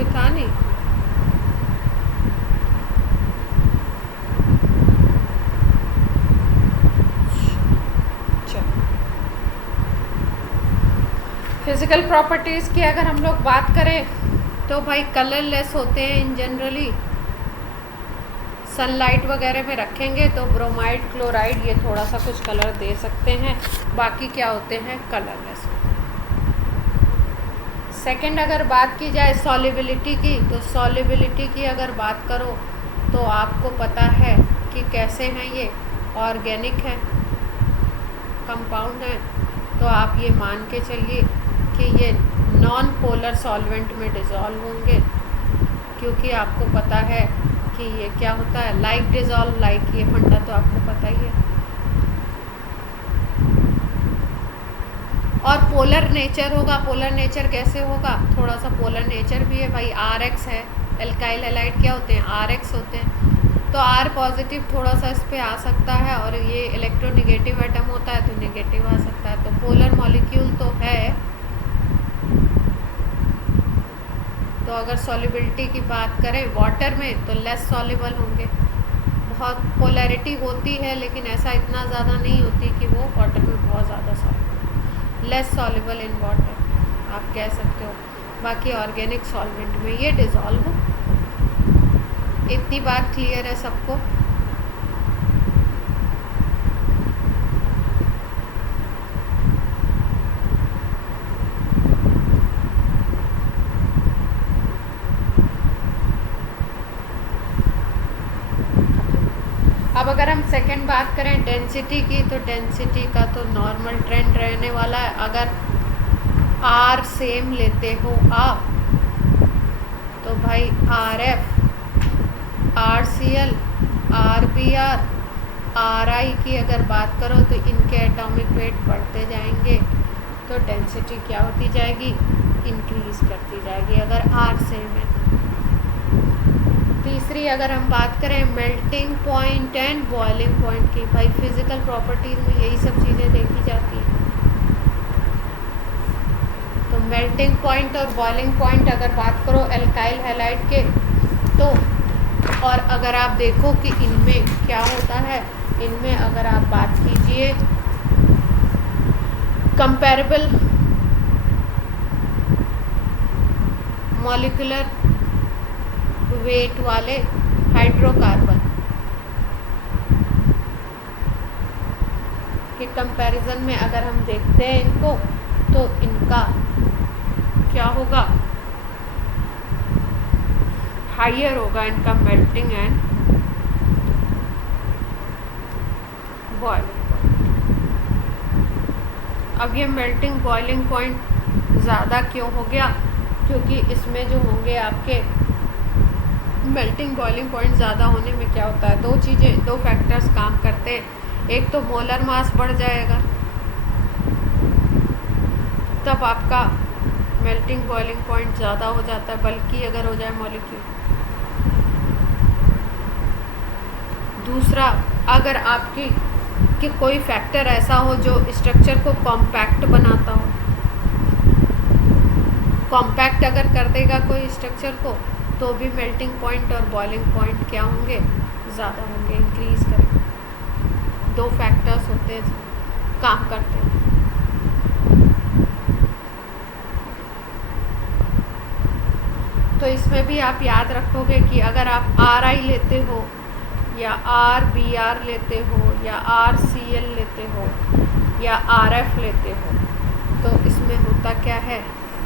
कोई था नहीं। फिज़िकल प्रॉपर्टीज़ की अगर हम लोग बात करें तो भाई कलरलेस होते हैं इन जनरली। सनलाइट वगैरह में रखेंगे तो ब्रोमाइड, क्लोराइड ये थोड़ा सा कुछ कलर दे सकते हैं, बाकी क्या होते हैं, कलरलेस। सेकंड अगर बात की जाए सॉल्युबिलिटी की, तो सॉल्युबिलिटी की अगर बात करो तो आपको पता है कि कैसे हैं ये, ऑर्गेनिक है, कंपाउंड है, तो आप ये मान के चलिए कि ये नॉन पोलर सॉल्वेंट में डिज़ोल्व होंगे, क्योंकि आपको पता है कि ये क्या होता है, लाइक डिज़ोल्व लाइक, ये फंडा तो आपको पता ही है। और पोलर नेचर होगा, पोलर नेचर कैसे होगा, थोड़ा सा पोलर नेचर भी है भाई, RX है, एल्काइल हैलाइड क्या होते हैं, RX होते हैं, तो R पॉजिटिव थोड़ा सा इस पर आ सकता है, और ये इलेक्ट्रोनिगेटिव एटम होता है तो नेगेटिव आ सकता है, तो पोलर मॉलिक्यूल तो है। तो अगर सॉल्युबिलिटी की बात करें वाटर में तो लेस सॉल्युबल होंगे, बहुत पोलैरिटी होती है लेकिन ऐसा इतना ज़्यादा नहीं होती कि वो वाटर में बहुत ज़्यादा soluble, less soluble in water आप कह सकते हो। बाकी ऑर्गेनिक सॉल्वेंट में ये डिज़ोल्व हो। इतनी बात क्लियर है सबको? अब अगर हम सेकंड बात करें डेंसिटी की, तो डेंसिटी का तो नॉर्मल ट्रेंड रहने वाला है। अगर R सेम लेते हो आप तो भाई RF, RCl, RBr, RI की अगर बात करो तो इनके एटॉमिक वेट बढ़ते जाएंगे, तो डेंसिटी क्या होती जाएगी, इंक्रीज करती जाएगी अगर R सेम है। तीसरी अगर हम बात करें melting point and boiling point की, भाई फिज़िकल प्रॉपर्टीज़ में यही सब चीज़ें देखी जाती हैं। तो मेल्टिंग पॉइंट और बॉइलिंग पॉइंट अगर बात करो एल्काइल हैलाइड के, तो और अगर आप देखो कि इनमें क्या होता है, इनमें अगर आप बात कीजिए कंपैरेबल मॉलिक्यूलर वेट वाले हाइड्रोकार्बन के कंपैरिजन में अगर हम देखते हैं इनको, तो इनका क्या होगा, हाइयर होगा इनका मेल्टिंग एंड बॉइलिंग पॉइंट। अब ये मेल्टिंग बॉइलिंग पॉइंट ज़्यादा क्यों हो गया, क्योंकि इसमें जो होंगे आपके मेल्टिंग बॉइलिंग पॉइंट ज़्यादा होने में क्या होता है, दो फैक्टर्स काम करते हैं। एक तो मोलर मास बढ़ जाएगा, तब आपका मेल्टिंग बॉइलिंग पॉइंट ज़्यादा हो जाता है, बल्कि अगर हो जाए मॉलिक्यूल। दूसरा, अगर आपकी कि कोई फैक्टर ऐसा हो जो स्ट्रक्चर को कॉम्पैक्ट बनाता हो, कॉम्पैक्ट अगर कर देगा कोई स्ट्रक्चर को, तो भी मेल्टिंग पॉइंट और बॉइलिंग पॉइंट क्या होंगे, ज़्यादा होंगे, इंक्रीज करेंगे। दो फैक्टर्स होते हैं काम करते हैं। तो इसमें भी आप याद रखोगे कि अगर आप RI लेते हो या RBr लेते हो या RCl लेते हो या RF लेते हो, तो इसमें होता क्या है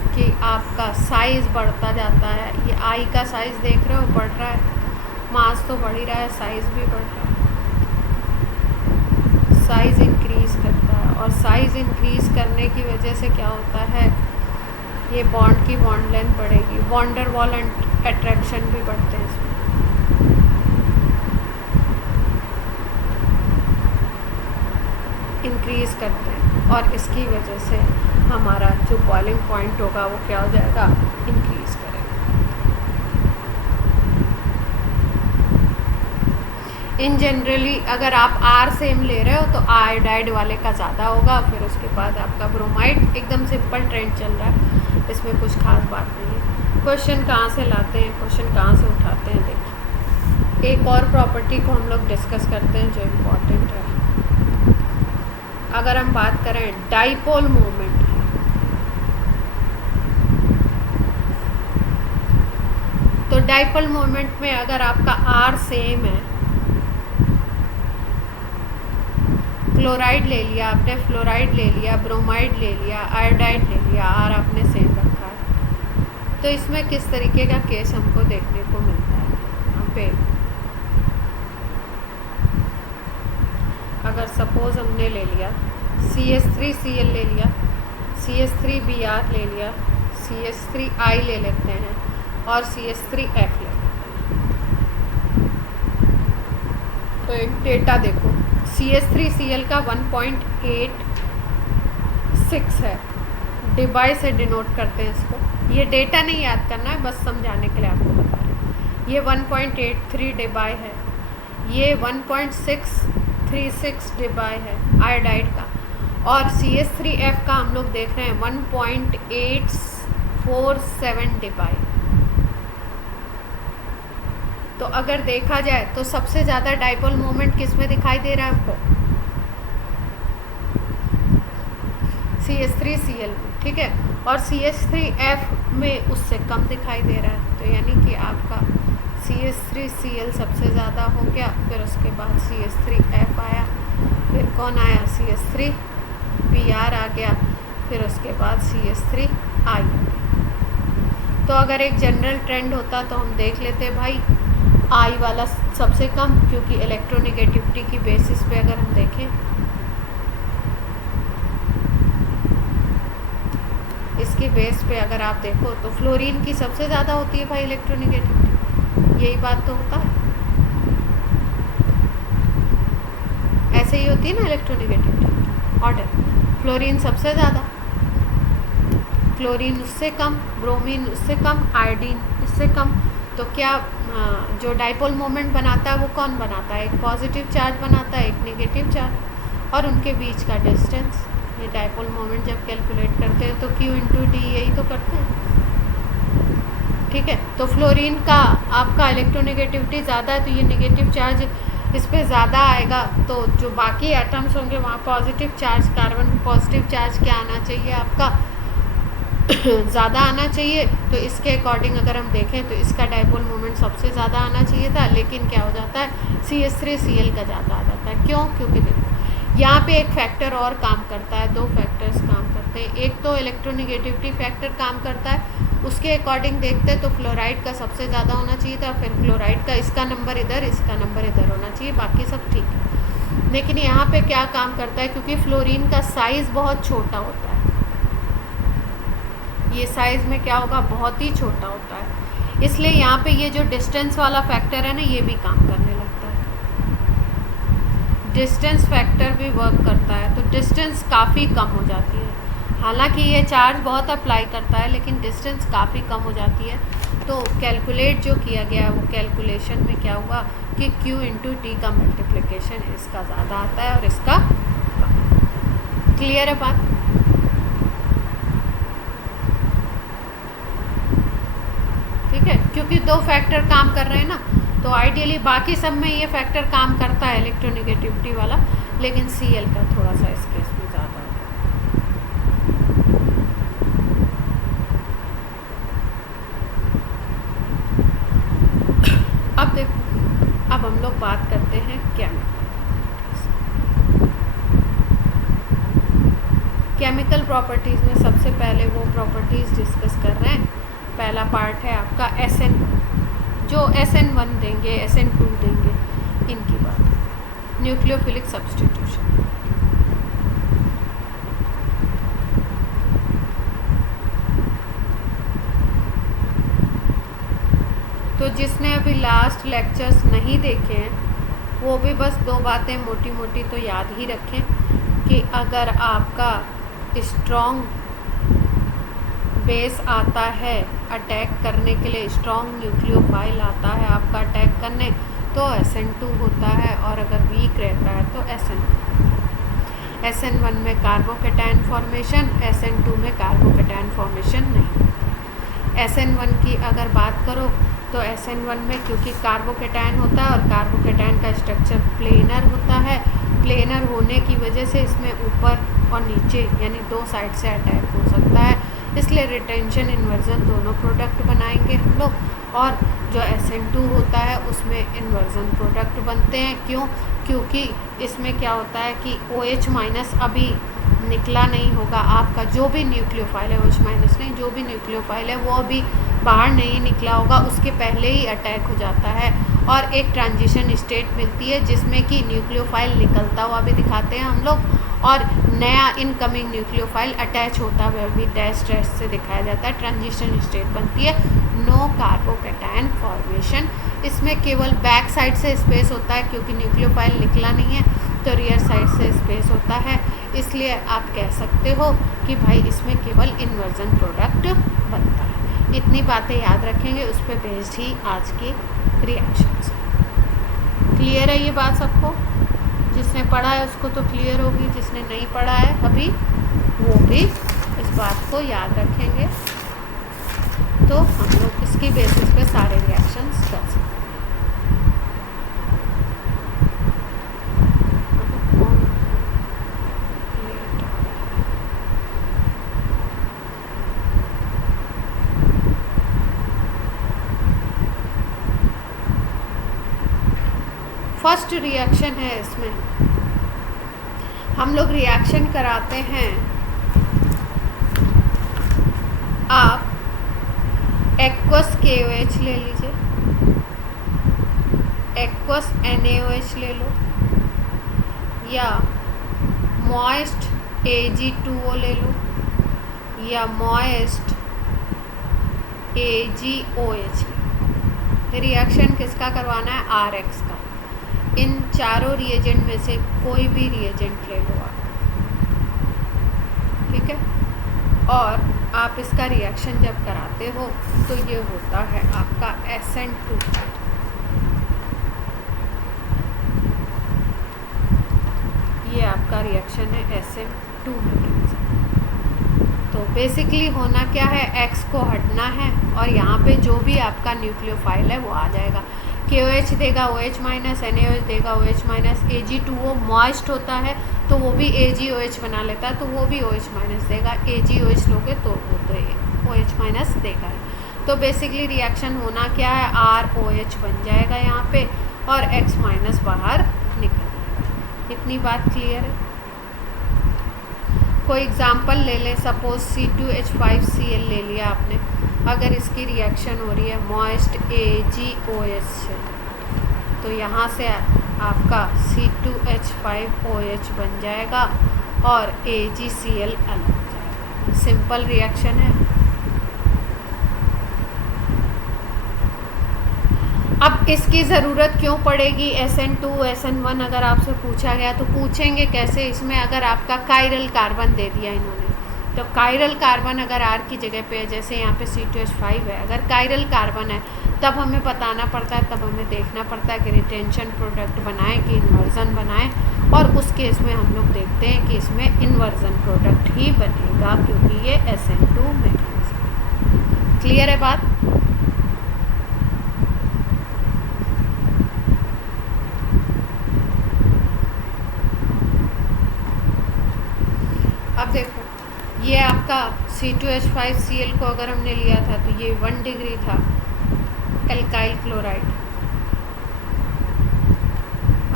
कि आपका साइज़ बढ़ता जाता है। ये I का साइज़ देख रहे हो बढ़ रहा है, मास तो बढ़ ही रहा है, साइज़ भी बढ़ रहा है, साइज़ इंक्रीज़ करता है। और साइज़ इंक्रीज़ करने की वजह से क्या होता है, ये बॉन्ड की बॉन्ड लेंथ बढ़ेगी, वॉन्डर वॉल अट्रैक्शन भी बढ़ते हैं इसमें। इंक्रीज़ करते हैं, और इसकी वजह से हमारा जो बॉइलिंग पॉइंट होगा वो क्या हो जाएगा, इंक्रीज़ करेगा। इन जनरली अगर आप R सेम ले रहे हो तो आयोडाइड वाले का ज़्यादा होगा, फिर उसके बाद आपका ब्रोमाइड। एकदम सिंपल ट्रेंड चल रहा है, इसमें कुछ खास बात नहीं है। क्वेश्चन कहाँ से लाते हैं, क्वेश्चन कहाँ से उठाते हैं। देखिए एक और प्रॉपर्टी को हम लोग डिस्कस करते हैं जो इम्पोर्टेंट है। अगर हम बात करें डाइपोल मोमेंट की, तो डाइपोल मोमेंट में अगर आपका आर सेम है, क्लोराइड ले लिया आपने, फ्लोराइड ले लिया, ब्रोमाइड ले लिया, आयोडाइड ले लिया, आर आपने सेम रखा है, तो इसमें किस तरीके का केस हमको देखने को मिलता है। यहाँ पे अगर सपोज हमने ले लिया CH3Cl ले लिया, CH3Br ले लिया, CH3I ले लेते हैं और CH3F ले लेते हैं। तो एक डेटा देखो, CH3Cl का 1.86 है, डिबाई से डिनोट करते हैं इसको। ये डेटा नहीं याद करना है, बस समझाने के लिए आपको बता रहे हैं। ये 1.83 डिबाई है, ये 1.636 डिबाई है आयोडाइड का, और CH3F का हम लोग देख रहे हैं 1.847 डिबाई। तो अगर देखा जाए तो सबसे ज़्यादा डाइपोल मोमेंट किस में दिखाई दे रहा है हमको, CH3Cl में, ठीक है, और CH3F में उससे कम दिखाई दे रहा है। तो यानी कि आपका CH3Cl सबसे ज़्यादा हो गया, फिर उसके बाद CH3F आया, फिर कौन आया, CH3Br आ गया, फिर उसके बाद CH3I आ गया। तो अगर एक जनरल ट्रेंड होता तो हम देख लेते भाई I वाला सबसे कम, क्योंकि इलेक्ट्रोनेगेटिविटी की बेसिस पे अगर हम देखें, इसकी बेस पे अगर आप देखो तो फ्लोरीन की सबसे ज़्यादा होती है भाई इलेक्ट्रोनेगेटिविटी, यही बात तो होता है, ऐसे ही होती है ना इलेक्ट्रोनेगेटिविटी ऑर्डर। फ्लोरीन सबसे ज़्यादा, क्लोरीन उससे कम, ब्रोमीन उससे कम, आयोडीन इससे कम। तो क्या जो डाइपोल मोमेंट बनाता है वो कौन बनाता है, एक पॉजिटिव चार्ज बनाता है, एक नेगेटिव चार्ज, और उनके बीच का डिस्टेंस। ये डाइपोल मोमेंट जब कैलकुलेट करते हैं तो Q × D यही तो करते हैं, ठीक है। तो फ्लोरीन का आपका इलेक्ट्रोनेगेटिविटी ज़्यादा है, तो ये नेगेटिव चार्ज इस पर ज़्यादा आएगा, तो जो बाकी एटम्स होंगे वहाँ positive charge, carbon positive charge क्या आना चाहिए आपका, ज़्यादा आना चाहिए। तो इसके अकॉर्डिंग अगर हम देखें तो इसका डाइपोल मोमेंट सबसे ज़्यादा आना चाहिए था, लेकिन क्या हो जाता है, CH3Cl का ज़्यादा आ जाता है। क्यों? क्योंकि देखो यहाँ पे एक फैक्टर और काम करता है, दो फैक्टर्स काम करते हैं। एक तो इलेक्ट्रोनेगेटिविटी फैक्टर काम करता है, उसके अकॉर्डिंग देखते हैं तो फ्लोराइड का सबसे ज़्यादा होना चाहिए था, फिर क्लोराइड का इसका नंबर इधर, इसका नंबर इधर होना चाहिए, बाकी सब ठीक है। लेकिन यहाँ पे क्या काम करता है, क्योंकि फ्लोरीन का साइज़ बहुत छोटा होता है, ये साइज़ में क्या होगा, बहुत ही छोटा होता है, इसलिए यहाँ पे ये जो डिस्टेंस वाला फैक्टर है ना, ये भी काम करने लगता है, डिस्टेंस फैक्टर भी वर्क करता है। तो डिस्टेंस काफ़ी कम हो जाती है, हालांकि ये चार्ज बहुत अप्लाई करता है, लेकिन डिस्टेंस काफ़ी कम हो जाती है। तो कैलकुलेट जो किया गया वो कैलकुलेशन में क्या हुआ कि Q × D का मल्टीप्लिकेशन इसका ज़्यादा आता है और इसका कम। क्लियर है बात? ठीक है, क्योंकि दो फैक्टर काम कर रहे हैं ना, तो आइडियली बाकी सब में ये फैक्टर काम करता है इलेक्ट्रोनेगेटिविटी वाला, लेकिन Cl का थोड़ा सा इस केस में ज़्यादा है। अब देखो, अब हम लोग बात करते हैं केमिकल प्रॉपर्टीज़ में सबसे पहले वो प्रॉपर्टीज़ डिस्कस कर रहे हैं। पहला पार्ट है आपका SN, जो SN1 देंगे, SN2 देंगे, इनकी बात, न्यूक्लियोफिलिक सब्स्टिट्यूशन। तो जिसने अभी लास्ट लेक्चर्स नहीं देखे हैं वो भी बस दो बातें मोटी मोटी तो याद ही रखें कि अगर आपका स्ट्रॉन्ग बेस आता है अटैक करने के लिए, स्ट्रॉन्ग न्यूक्लियोफाइल आता है आपका अटैक करने, तो SN2 होता है, और अगर वीक रहता है तो SN1। SN1 में कार्बोकैटायन फॉर्मेशन, SN2 में कार्बोकैटायन फॉर्मेशन नहीं होता। SN1 की अगर बात करो तो SN1 में क्योंकि कार्बोकेटायन होता है और कार्बोकेटायन का स्ट्रक्चर प्लेनर होता है, प्लेनर होने की वजह से इसमें ऊपर और नीचे यानी दो साइड से अटैक हो सकता है, इसलिए रिटेंशन इन्वर्जन दोनों प्रोडक्ट बनाएंगे हम लोग। और जो SN2 होता है उसमें इन्वर्जन प्रोडक्ट बनते हैं। क्यों? क्योंकि इसमें क्या होता है कि OH- अभी निकला नहीं होगा, आपका जो भी न्यूक्लियोफाइल है, OH- नहीं, जो भी न्यूक्लियोफाइल है वो अभी बाहर नहीं निकला होगा, उसके पहले ही अटैक हो जाता है और एक ट्रांजिशन स्टेट मिलती है जिसमें कि न्यूक्लियोफाइल निकलता हुआ भी दिखाते हैं हम लोग और नया इनकमिंग न्यूक्लियोफाइल अटैच होता हुआ भी डैश डैश से दिखाया जाता है, ट्रांजिशन स्टेट बनती है। नो कार्बोकेटायन फॉर्मेशन, इसमें केवल बैक साइड से स्पेस होता है क्योंकि न्यूक्लियोफाइल निकला नहीं है, तो रियर साइड से स्पेस होता है, इसलिए आप कह सकते हो कि भाई इसमें केवल इन्वर्जन प्रोडक्ट बनता है। इतनी बातें याद रखेंगे, उस पर बेस्ड ही आज की रिएक्शंस। क्लियर है ये बात सबको? जिसने पढ़ा है उसको तो क्लियर होगी, जिसने नहीं पढ़ा है अभी वो भी इस बात को याद रखेंगे, तो हम लोग इसकी बेसिस पे सारे रिएक्शंस कर सकते हैं। फर्स्ट रिएक्शन है, इसमें हम लोग रिएक्शन कराते हैं, आप एक्वस KOH ले लीजिए, एक्वस NaOH ले लो, या मॉइस्ट Ag2O ले लो, या मॉइस्ट AgOH। रिएक्शन किसका करवाना है? RX का। इन चारों रिएजेंट में से कोई भी रिएजेंट ले लो आप, ठीक है। और आप इसका रिएक्शन जब कराते हो तो ये होता है आपका SN2। ये आपका रिएक्शन है SN2 मैकेनिज्म। तो बेसिकली होना क्या है, X को हटना है और यहाँ पे जो भी आपका न्यूक्लियोफाइल है वो आ जाएगा। KOH देगा OH-, NaOH देगा OH-, Ag2O मॉइस्ट होता है तो वो भी AgOH बना लेता है, तो वो भी OH- देगा। AgOH लोगे तो वो तो OH- देगा। तो बेसिकली रिएक्शन होना क्या है, ROH बन जाएगा यहाँ पे और X- बाहर निकल जाएगा। इतनी बात क्लियर है? कोई एग्जांपल ले लें, सपोज C2H5Cl ले लिया आपने, अगर इसकी रिएक्शन हो रही है मॉइस्ट AgOH से, तो यहाँ से आपका C2H5OH बन जाएगा और AgCl अलग हो जाएगा। सिंपल रिएक्शन है। अब इसकी ज़रूरत क्यों पड़ेगी SN2 SN1? अगर आपसे पूछा गया तो पूछेंगे कैसे, इसमें अगर आपका कायरल कार्बन दे दिया इन्होंने, तो कायरल कार्बन अगर R की जगह पे है, जैसे यहाँ पे C2H5 है, अगर कायरल कार्बन है तब हमें बताना पड़ता है, तब हमें देखना पड़ता है कि रिटेंशन प्रोडक्ट बनाएं कि इन्वर्जन बनाएं, और उस केस में हम लोग देखते हैं कि इसमें इन्वर्जन प्रोडक्ट ही बनेगा क्योंकि ये SN2 मैकेनिज्म। क्लियर है बात? अब देखो, ये आपका C2H5Cl को अगर हमने लिया था तो ये 1 डिग्री था एल्काइल क्लोराइड।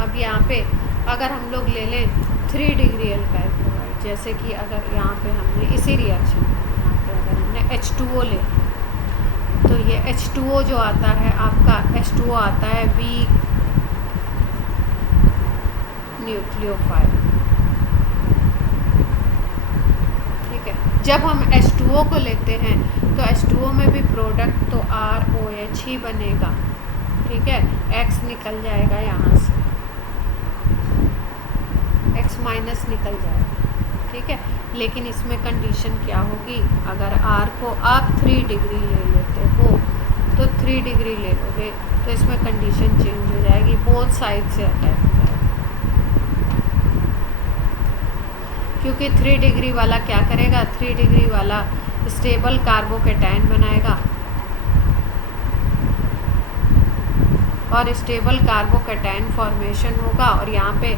अब यहाँ पे अगर हम लोग ले लें 3 डिग्री एल्काइल क्लोराइड, जैसे कि अगर यहाँ पे हमने इसी रिएक्शन यहाँ पे अगर हमने H2O ले, तो ये H2O जो आता है आपका, H2O आता है वीक न्यूक्लियोफाइल। जब हम H2O को लेते हैं तो H2O में भी प्रोडक्ट तो ROH ही बनेगा, ठीक है। X निकल जाएगा यहाँ से, X- निकल जाएगा, ठीक है। लेकिन इसमें कंडीशन क्या होगी, अगर R को आप 3 डिग्री ले लेते हो तो 3 डिग्री ले लोगे तो इसमें कंडीशन चेंज हो जाएगी, बोथ साइड से अटैक हो जाएगा, क्योंकि 3 डिग्री वाला क्या करेगा, 3 डिग्री वाला स्टेबल कार्बोकेटायन बनाएगा और स्टेबल कार्बोकेटायन फॉर्मेशन होगा। और यहाँ पे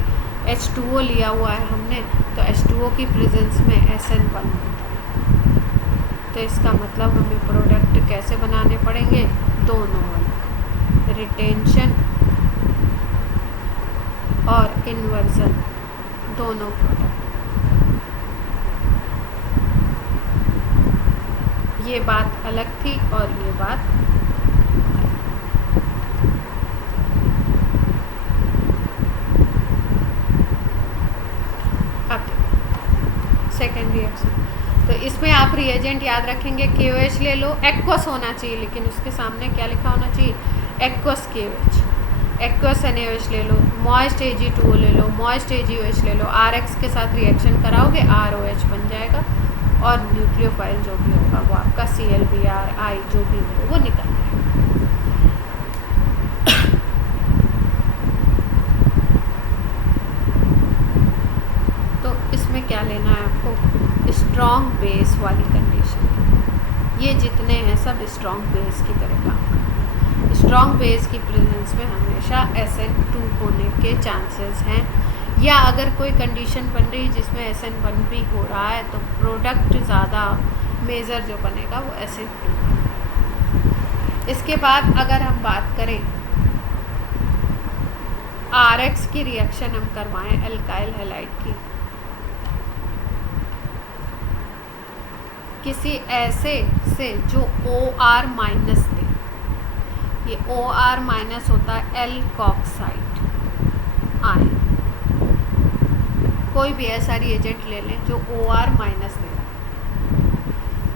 H2O लिया हुआ है हमने, तो H2O की प्रेजेंस में SN1 होता है। तो इसका मतलब हमें प्रोडक्ट कैसे बनाने पड़ेंगे, दोनों वाले, रिटेंशन और इन्वर्जन, दोनों प्रोडक्ट। ये बात अलग थी और ये बात सेकेंड रिएक्शन। तो इसमें आप रिएजेंट याद रखेंगे, KOH ले लो, एक्वस होना चाहिए, लेकिन उसके सामने क्या लिखा होना चाहिए, एक्वस KOH। एक्वस NaOH ले लो, मॉइस्ट Ag2O ले लो, मॉइस्ट AgOH ले लो, RX के साथ रिएक्शन कराओगे ROH बन जाएगा और न्यूक्लियोफाइल जो भी होगा वो आपका ClBr जो भी हो वो निकल जाएगा। तो इसमें क्या लेना है आपको, स्ट्रॉन्ग बेस वाली कंडीशन। ये जितने हैं सब स्ट्रॉन्ग बेस की तरह काम करते हैं। स्ट्रॉन्ग बेस की प्रेजेंस में हमेशा SN2 होने के चांसेस हैं, या अगर कोई कंडीशन बन रही है जिसमें SN1 भी हो रहा है तो प्रोडक्ट ज़्यादा मेजर जो बनेगा वो SN2। इसके बाद अगर हम बात करें RX की रिएक्शन हम करवाएं एल्काइल हैलाइड की किसी ऐसे से जो OR माइनस दे, ये OR माइनस होता है एल्कोक्साइड आयन। कोई भी ऐसा रिएजेंट ले लें जो OR माइनस दे रहा है,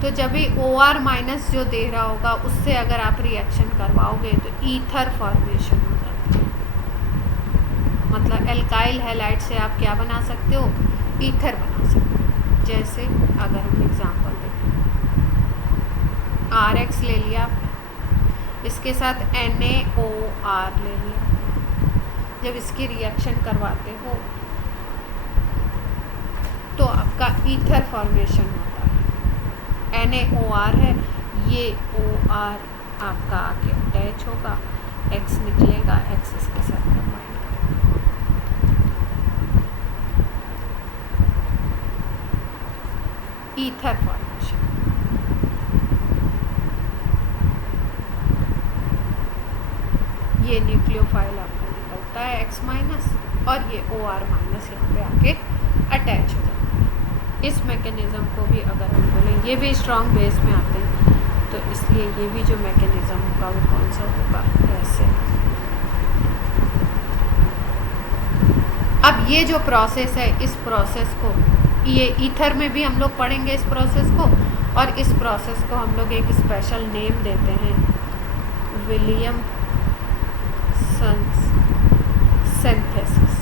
तो जब भी OR माइनस जो दे रहा होगा उससे अगर आप रिएक्शन करवाओगे तो ईथर फॉर्मेशन हो जाता है। मतलब एल्काइल हैलाइड से आप क्या बना सकते हो, ईथर बना सकते हो। जैसे अगर हम एग्जांपल देखें, RX ले लिया, इसके साथ NaOR ले लिया, जब इसकी रिएक्शन करवाते हो तो आपका ईथर फॉर्मेशन होता है। NaOR है, ये OR आपका आके अटैच होगा, X निकलेगा, X इसके साथ कंबाइन करेगा। Ether formation. ये न्यूक्लियोफाइल आपका निकलता है X माइनस और ये OR माइनस यहाँ पे आके अटैच हो जाता है। इस मैकेनिज़्म को भी अगर हम बोलें, ये भी स्ट्रॉन्ग बेस में आते हैं, तो इसलिए ये भी जो मैकेनिज़्म होगा वो कौन सा होगा, ऐसे। अब ये जो प्रोसेस है, इस प्रोसेस को ये ईथर में भी हम लोग पढ़ेंगे इस प्रोसेस को, और इस प्रोसेस को हम लोग एक स्पेशल नेम देते हैं, विलियम सिंथेसिस।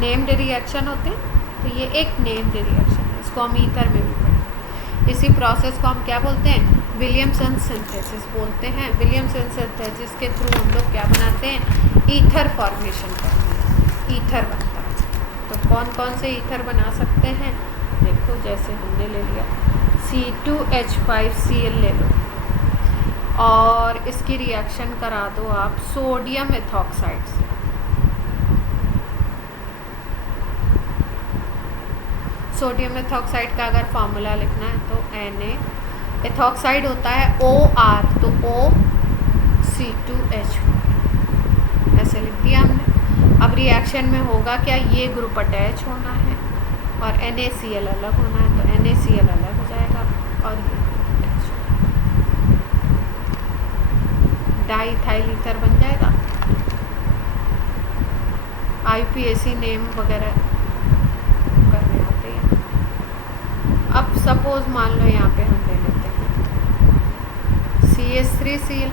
नेम्ड रिएक्शन होते हैं, तो ये एक नेम्ड रिएक्शन है, इसको हम ईथर में भी पढ़ेंगे। इसी प्रोसेस को हम क्या बोलते हैं, विलियमसन सिंथेसिस बोलते हैं। विलियमसन सिंथेसिस के थ्रू हम लोग क्या बनाते हैं, ईथर फॉर्मेशन करते हैं, ईथर बनता है। तो कौन कौन से ईथर बना सकते हैं, देखो जैसे हमने ले लिया C2H5Cl ले लो और इसकी रिएक्शन करा दो आप सोडियम एथॉक्साइड से। सोडियम एथॉक्साइड का अगर फॉर्मूला लिखना है तो Na, एथॉक्साइड होता है OR, तो OC2H4 ऐसे लिख दिया हमने। अब रिएक्शन में होगा क्या, ये ग्रुप अटैच होना है और NaCl अलग होना है, तो NaCl अलग हो जाएगा और ये अटैच हो डाईथाइल ईथर बन जाएगा। IUPAC नेम वगैरह करने आते हैं। अब सपोज मान लो यहाँ पे हम ले लेते हैं CH3Cl।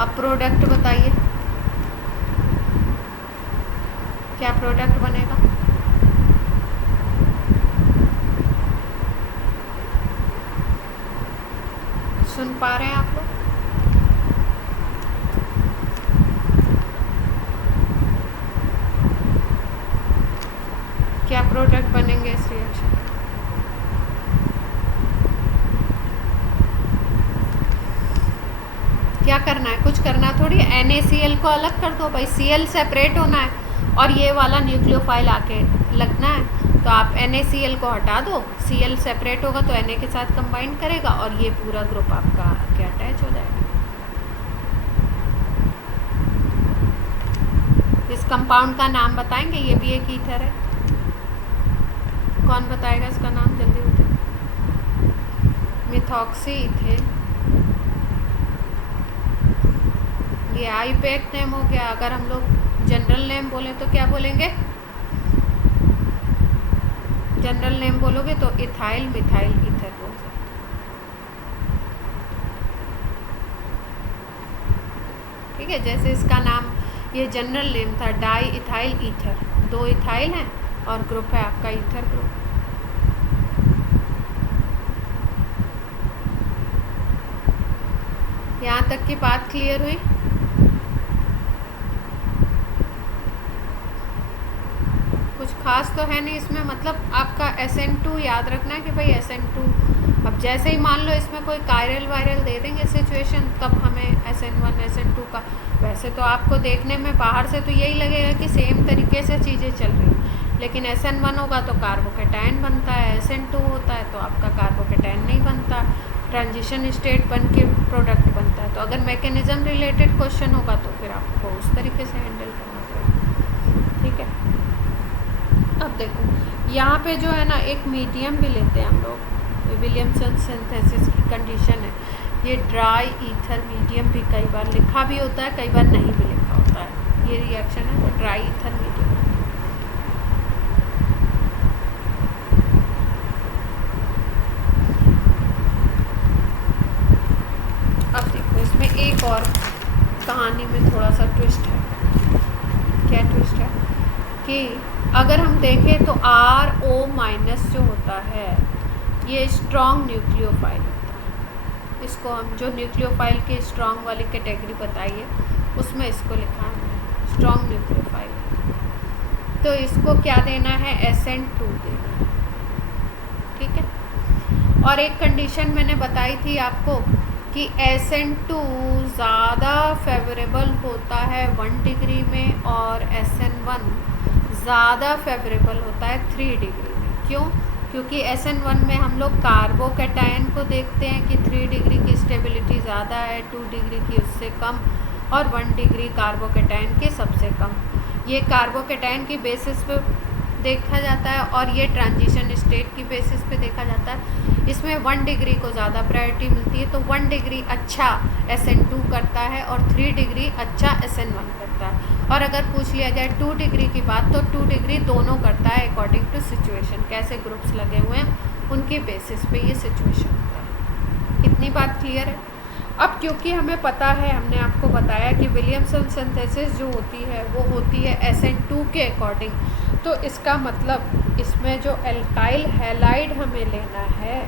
अब प्रोडक्ट बताइए क्या प्रोडक्ट बनेगा, सुन पा रहे हैं आप लोग? क्या प्रोडक्ट बनेंगे इस रिएक्शन? क्या करना है, कुछ करना थोड़ी, NaCl को अलग कर दो भाई, Cl सेपरेट होना है और ये वाला न्यूक्लियोफाइल आके लगना है, तो आप NaCl को हटा दो, Cl सेपरेट होगा तो Na के साथ कंबाइन करेगा और ये पूरा ग्रुप आपका आके अटैच हो जाएगा। इस कंपाउंड का नाम बताएंगे, ये भी एक ईथर है, कौन बताएगा इसका नाम, जल्दी बताइए। मिथॉक्सी इथेन, ये आईपैक नेम हो गया। अगर हम लोग जनरल नेम बोले तो क्या बोलेंगे, जनरल नेम बोलोगे तो इथाइल मिथाइल ईथर बोल सकते। ठीक है, जैसे इसका नाम, ये जनरल नेम था डाई इथाइल ईथर, 2 इथाइल हैं और ग्रुप है आपका ईथर ग्रुप। यहाँ तक की बात क्लियर हुई? कुछ खास तो है नहीं इसमें, मतलब आपका SN2 याद रखना है कि भाई SN2, अब जैसे ही मान लो इसमें कोई कायरल वायरल दे देंगे सिचुएशन, तब हमें SN1 SN2 का, वैसे तो आपको देखने में बाहर से तो यही लगेगा कि सेम तरीके से चीज़ें चल रही हैं, लेकिन SN1 होगा तो कार्बोकेटाइन बनता है, SN2 होता है तो आपका कार्बोकेटाइन नहीं बनता, ट्रांजिशन स्टेट बन के प्रोडक्ट बनता है। तो अगर मैकेनिज्म रिलेटेड क्वेश्चन होगा तो फिर आपको उस तरीके से हैंडल करना पड़ेगा। ठीक है, अब देखो यहाँ पे जो है ना एक मीडियम भी लेते हैं हम लोग, विलियमसन सिंथेसिस की कंडीशन है, ये ड्राई ईथर मीडियम भी कई बार लिखा भी होता है, कई बार नहीं भी लिखा होता है, ये रिएक्शन है वो ड्राई ईथर मीडियम। अब देखो इसमें एक और कहानी में थोड़ा सा ट्विस्ट है। क्या ट्विस्ट है कि अगर हम देखें तो RO- जो होता है ये स्ट्रॉन्ग न्यूक्लियोफाइल होता है, इसको हम जो न्यूक्लियोफाइल की स्ट्रॉन्ग वाली कैटेगरी बताइए उसमें इसको लिखा है स्ट्रॉन्ग न्यूक्लियोफाइल, तो इसको क्या देना है, SN2 देना है। ठीक है, और एक कंडीशन मैंने बताई थी आपको कि SN2 ज़्यादा फेवरेबल होता है 1 डिग्री में और SN1 ज़्यादा फेवरेबल होता है 3 डिग्री में। क्यों? क्योंकि SN1 में हम लोग कार्बोकैटायन को देखते हैं कि 3 डिग्री की स्टेबिलिटी ज़्यादा है, 2 डिग्री की उससे कम, और 1 डिग्री कार्बोकैटायन की सबसे कम। ये कार्बोकैटायन की बेसिस पे देखा जाता है और ये ट्रांजिशन स्टेट की बेसिस पे देखा जाता है। इसमें 1 डिग्री को ज़्यादा प्रायोरिटी मिलती है, तो 1 डिग्री अच्छा SN2 करता है और 3 डिग्री अच्छा SN1 करता है। और अगर पूछ लिया जाए 2 डिग्री की बात, तो 2 डिग्री दोनों करता है अकॉर्डिंग टू सिचुएशन, कैसे ग्रुप्स लगे हुए हैं उनकी बेसिस पे ये सिचुएशन होता है। इतनी बात क्लियर है? अब क्योंकि हमें पता है, हमने आपको बताया कि विलियमसन सिंथेसिस जो होती है वो होती है SN2 के अकॉर्डिंग, तो इसका मतलब इसमें जो एल्काइल हैलाइड हमें लेना है,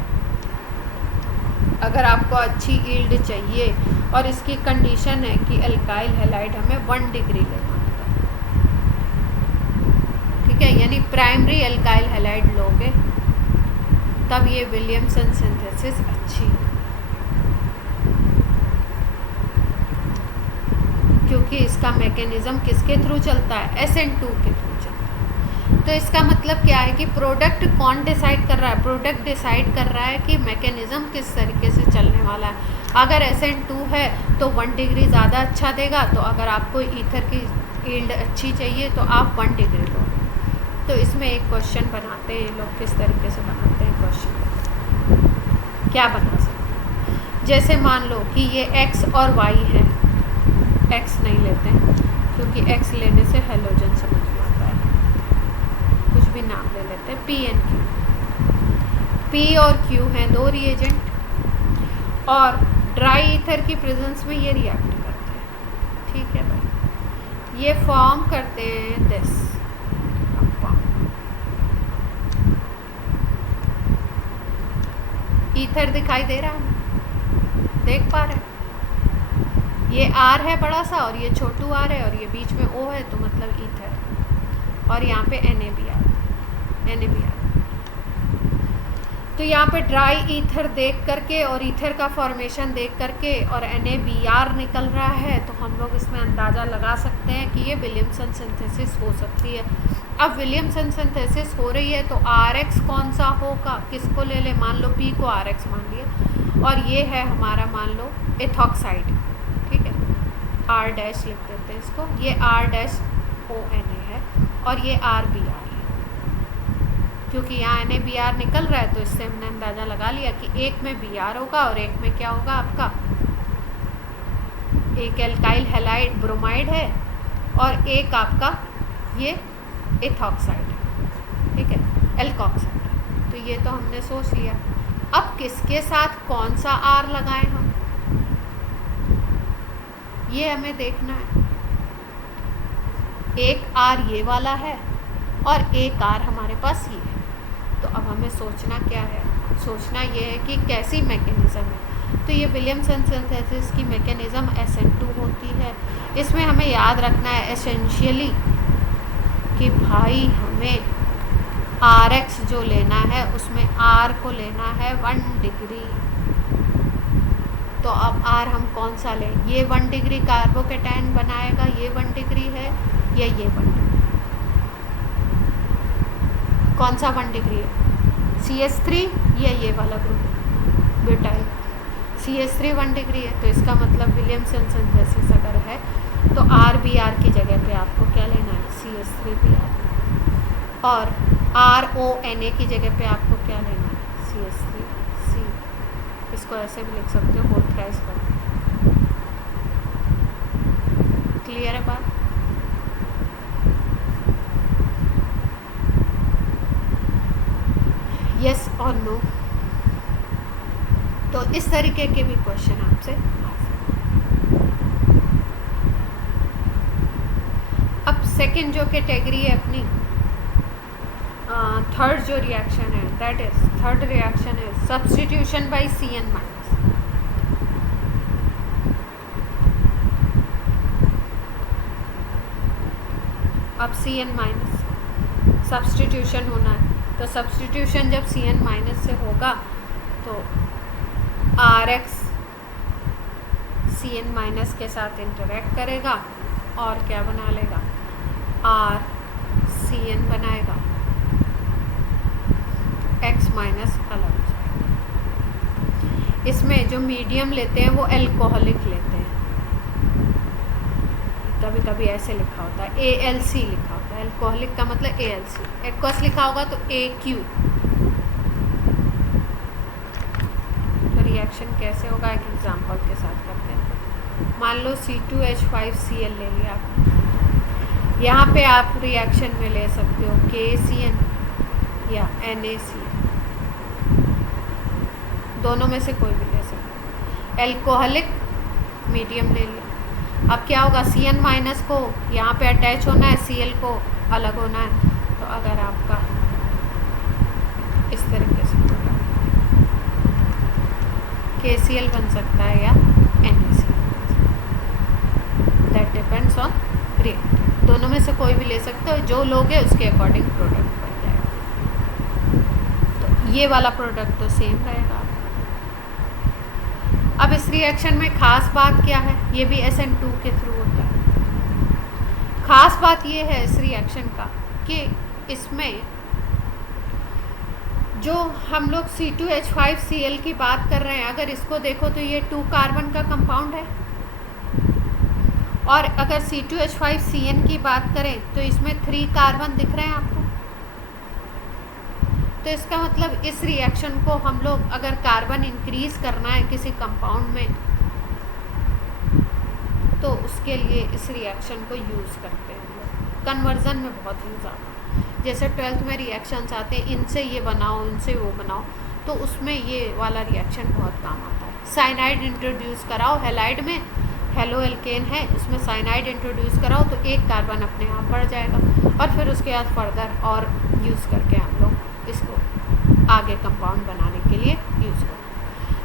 अगर आपको अच्छी यील्ड चाहिए और इसकी कंडीशन है कि एल्काइल हैलाइड हमें 1 डिग्री लेना होता है। ठीक है, यानी प्राइमरी एल्काइल हैलाइड लोगे तब ये विलियमसन सिंथेसिस अच्छी है, क्योंकि इसका मैकेनिज्म किसके थ्रू चलता है, SN2 के थ्रू चलता है। तो इसका मतलब क्या है कि प्रोडक्ट कौन डिसाइड कर रहा है, प्रोडक्ट डिसाइड कर रहा है कि मैकेनिज्म किस तरीके से चलने वाला है। अगर SN2 है तो 1 डिग्री ज़्यादा अच्छा देगा, तो अगर आपको ईथर की यील्ड अच्छी चाहिए तो आप 1 डिग्री लो। तो इसमें एक क्वेश्चन बनाते हैं लोग, किस तरीके से बनाते हैं क्वेश्चन, क्या बना सकते हैं। जैसे मान लो कि ये X और Y है, X नहीं लेते हैं क्योंकि X लेने से हेलोजन समझ में आता है, कुछ भी नाम ले लेते हैं, P and Q। P और Q हैं 2 रिएजेंट और ड्राई ईथर की प्रेजेंस में ये रिएक्ट करते हैं। ठीक है भाई, ये फॉर्म करते हैं दिस कंपाउंड। ईथर दिखाई दे रहा है, देख पा रहे हैं? ये R है बड़ा सा और ये छोटू R है और ये बीच में O है, तो मतलब ईथर, और यहाँ पे NaBr। तो यहाँ पे ड्राई ईथर देख करके और ईथर का फॉर्मेशन देख करके और NaBr निकल रहा है, तो हम लोग इसमें अंदाज़ा लगा सकते हैं कि ये विलियमसन सिंथेसिस हो सकती है। अब विलियमसन सिंथेसिस हो रही है तो Rx कौन सा होगा, किसको ले ले, मान लो P को Rx मान लिया और ये है हमारा मान लो एथॉक्साइड, ठीक है, R डैश लिख देते हैं इसको, ये R डैश ONA है और ये RBr है। क्योंकि यहाँ NaBr निकल रहा है तो इससे हमने अंदाज़ा लगा लिया कि एक में Br होगा और एक में क्या होगा आपका, एक एल्काइल हैलाइड ब्रोमाइड है और एक आपका ये एथॉक्साइड, ठीक है, एल्कोक्साइड। तो ये तो हमने सोच लिया। अब किसके साथ कौन सा R लगाएं हम, ये हमें देखना है। एक R ये वाला है और एक R हमारे पास ये है। तो अब हमें सोचना क्या है, सोचना ये है कि कैसी मैकेनिज़्म है। तो ये विलियमसन सिंथेसिस की मैकेनिज़्म SN2 होती है। इसमें हमें याद रखना है एसेंशियली कि भाई हमें Rx जो लेना है उसमें R को लेना है 1 डिग्री। तो अब R हम कौन सा लें, ये 1 डिग्री कार्बोकेटायन बनाएगा, ये 1 डिग्री है या ये 1 डिग्री, कौन सा 1 डिग्री है, CH3 या ये वाला ग्रुप ब्यूटाइल, CH3 1 डिग्री है। तो इसका मतलब विलियमसन सिंथेसिस अगर है तो RBr की जगह पे आपको क्या लेना है, CH3Br, और RONA की जगह पे आपको क्या लेना है, CH3C। इसको ऐसे भी लिख सकते हो, बोथ थ्राइस पर। क्लियर है बात? यस और नो। तो इस तरीके के भी क्वेश्चन आपसे आ सकते हैं। अब सेकंड जो कैटेगरी है अपनी, थर्ड जो रिएक्शन है, दैट इज थर्ड रिएक्शन है सब्स्टिट्यूशन बाय CN-। अब CN- सब्स्टिट्यूशन होना है, तो सब्स्टिट्यूशन जब CN- से होगा तो Rx CN- के साथ इंटरेक्ट करेगा और क्या बना लेगा, RCN बनाएगा, X- अलग हो जाएगा। इसमें जो मीडियम लेते हैं वो एल्कोहलिक लेते हैं, कभी कभी ऐसे लिखा होता है, ALC लिखा होता है, एल्कोहलिक का मतलब ALC, एक्वस लिखा होगा तो AQ। तो रिएक्शन कैसे होगा एक एग्जांपल के साथ करते हैं। मान लो C2H5Cl ले लिया आपने, यहाँ पे आप रिएक्शन में ले सकते हो KCN या NaCN, दोनों में से कोई भी ले सकते हो। एल्कोहलिक मीडियम ले लिया, अब क्या होगा, CN- को यहाँ पे अटैच होना है, Cl को अलग होना है। तो अगर आपका इस तरीके से होगा, KCl बन सकता है या NaCl, that depends on react. दोनों में से कोई भी ले सकते हो, जो लोगे उसके अकॉर्डिंग प्रोडक्ट बन जाएगा। तो ये वाला प्रोडक्ट तो सेम रहेगा। अब इस रिएक्शन में खास बात क्या है, ये भी SN2 के थ्रू होता है। खास बात ये है इस रिएक्शन का कि इसमें जो हम लोग C2H5Cl की बात कर रहे हैं, अगर इसको देखो तो ये 2 कार्बन का कंपाउंड है, और अगर C2H5CN की बात करें तो इसमें 3 कार्बन दिख रहे हैं आपको। तो इसका मतलब इस रिएक्शन को हम लोग अगर कार्बन इंक्रीज करना है किसी कंपाउंड में तो उसके लिए इस रिएक्शन को यूज़ करते हैं हम लोग, कन्वर्जन में बहुत यूज़ आता है। जैसे 12th में रिएक्शंस आते हैं, इनसे ये बनाओ इनसे वो बनाओ, तो उसमें ये वाला रिएक्शन बहुत काम आता है। साइनाइड इंट्रोड्यूस कराओ हैलाइड में, हेलो एल्केन है उसमें साइनाइड इंट्रोड्यूस कराओ तो 1 कार्बन अपने आप बढ़ जाएगा, और फिर उसके बाद फर्दर और यूज़ करके हम लोग इसको आगे कंपाउंड बनाने के लिए यूज़ करें।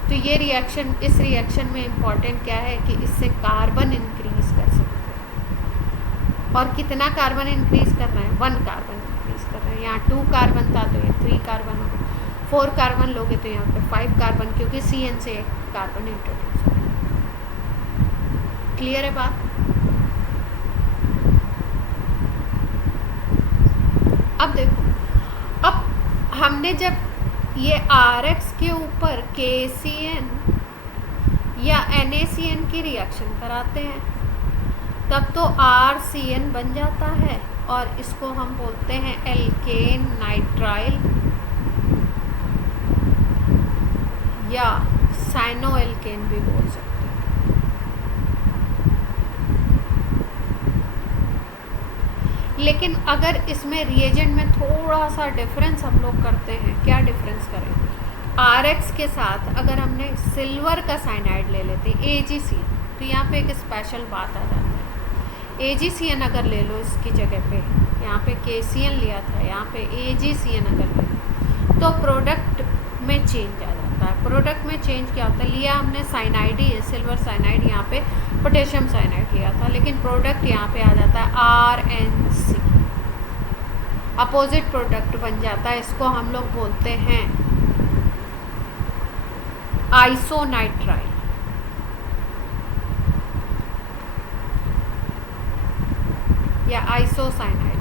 तो ये रिएक्शन, इस रिएक्शन में इम्पॉर्टेंट क्या है कि इससे कार्बन इंक्रीज कर सकते हैं। और कितना कार्बन इंक्रीज कर रहे हैं, 1 कार्बन इंक्रीज कर रहे हैं। यहाँ 2 कार्बन था तो ये 3 कार्बन हो गया, 4 कार्बन लोगे तो यहाँ पे 5 कार्बन, क्योंकि CN से एक कार्बन इंट्रोड्यूस हो। क्लियर है बात? अब देखो, अब हमने जब ये RX के ऊपर KCN या NaCN की रिएक्शन कराते हैं तब तो RCN बन जाता है, और इसको हम बोलते हैं एल्केन नाइट्राइल या साइनो एल्केन भी बोल सकते हैं। लेकिन अगर इसमें रिएजेंट में थोड़ा सा डिफरेंस हम लोग करते हैं, क्या डिफरेंस करें? RX के साथ अगर हमने सिल्वर का साइनाइड ले लेते AgCN, तो यहाँ पे एक स्पेशल बात आ जाती है। AgCN अगर ले लो इसकी जगह पे, यहाँ पे KCN लिया था, यहाँ पे AgCN अगर ले लो तो प्रोडक्ट में चेंज आ जाता है। प्रोडक्ट में चेंज क्या होता है? लिया हमने साइनाइड ही है, सिल्वर साइनाइड, यहाँ पे पोटेशियम साइनाइड लिया था, लेकिन प्रोडक्ट यहाँ पे आ जाता है RNC, अपोजिट प्रोडक्ट बन जाता है। इसको हम लोग बोलते हैं आइसोनाइट्राइल या आइसोसाइनाइड।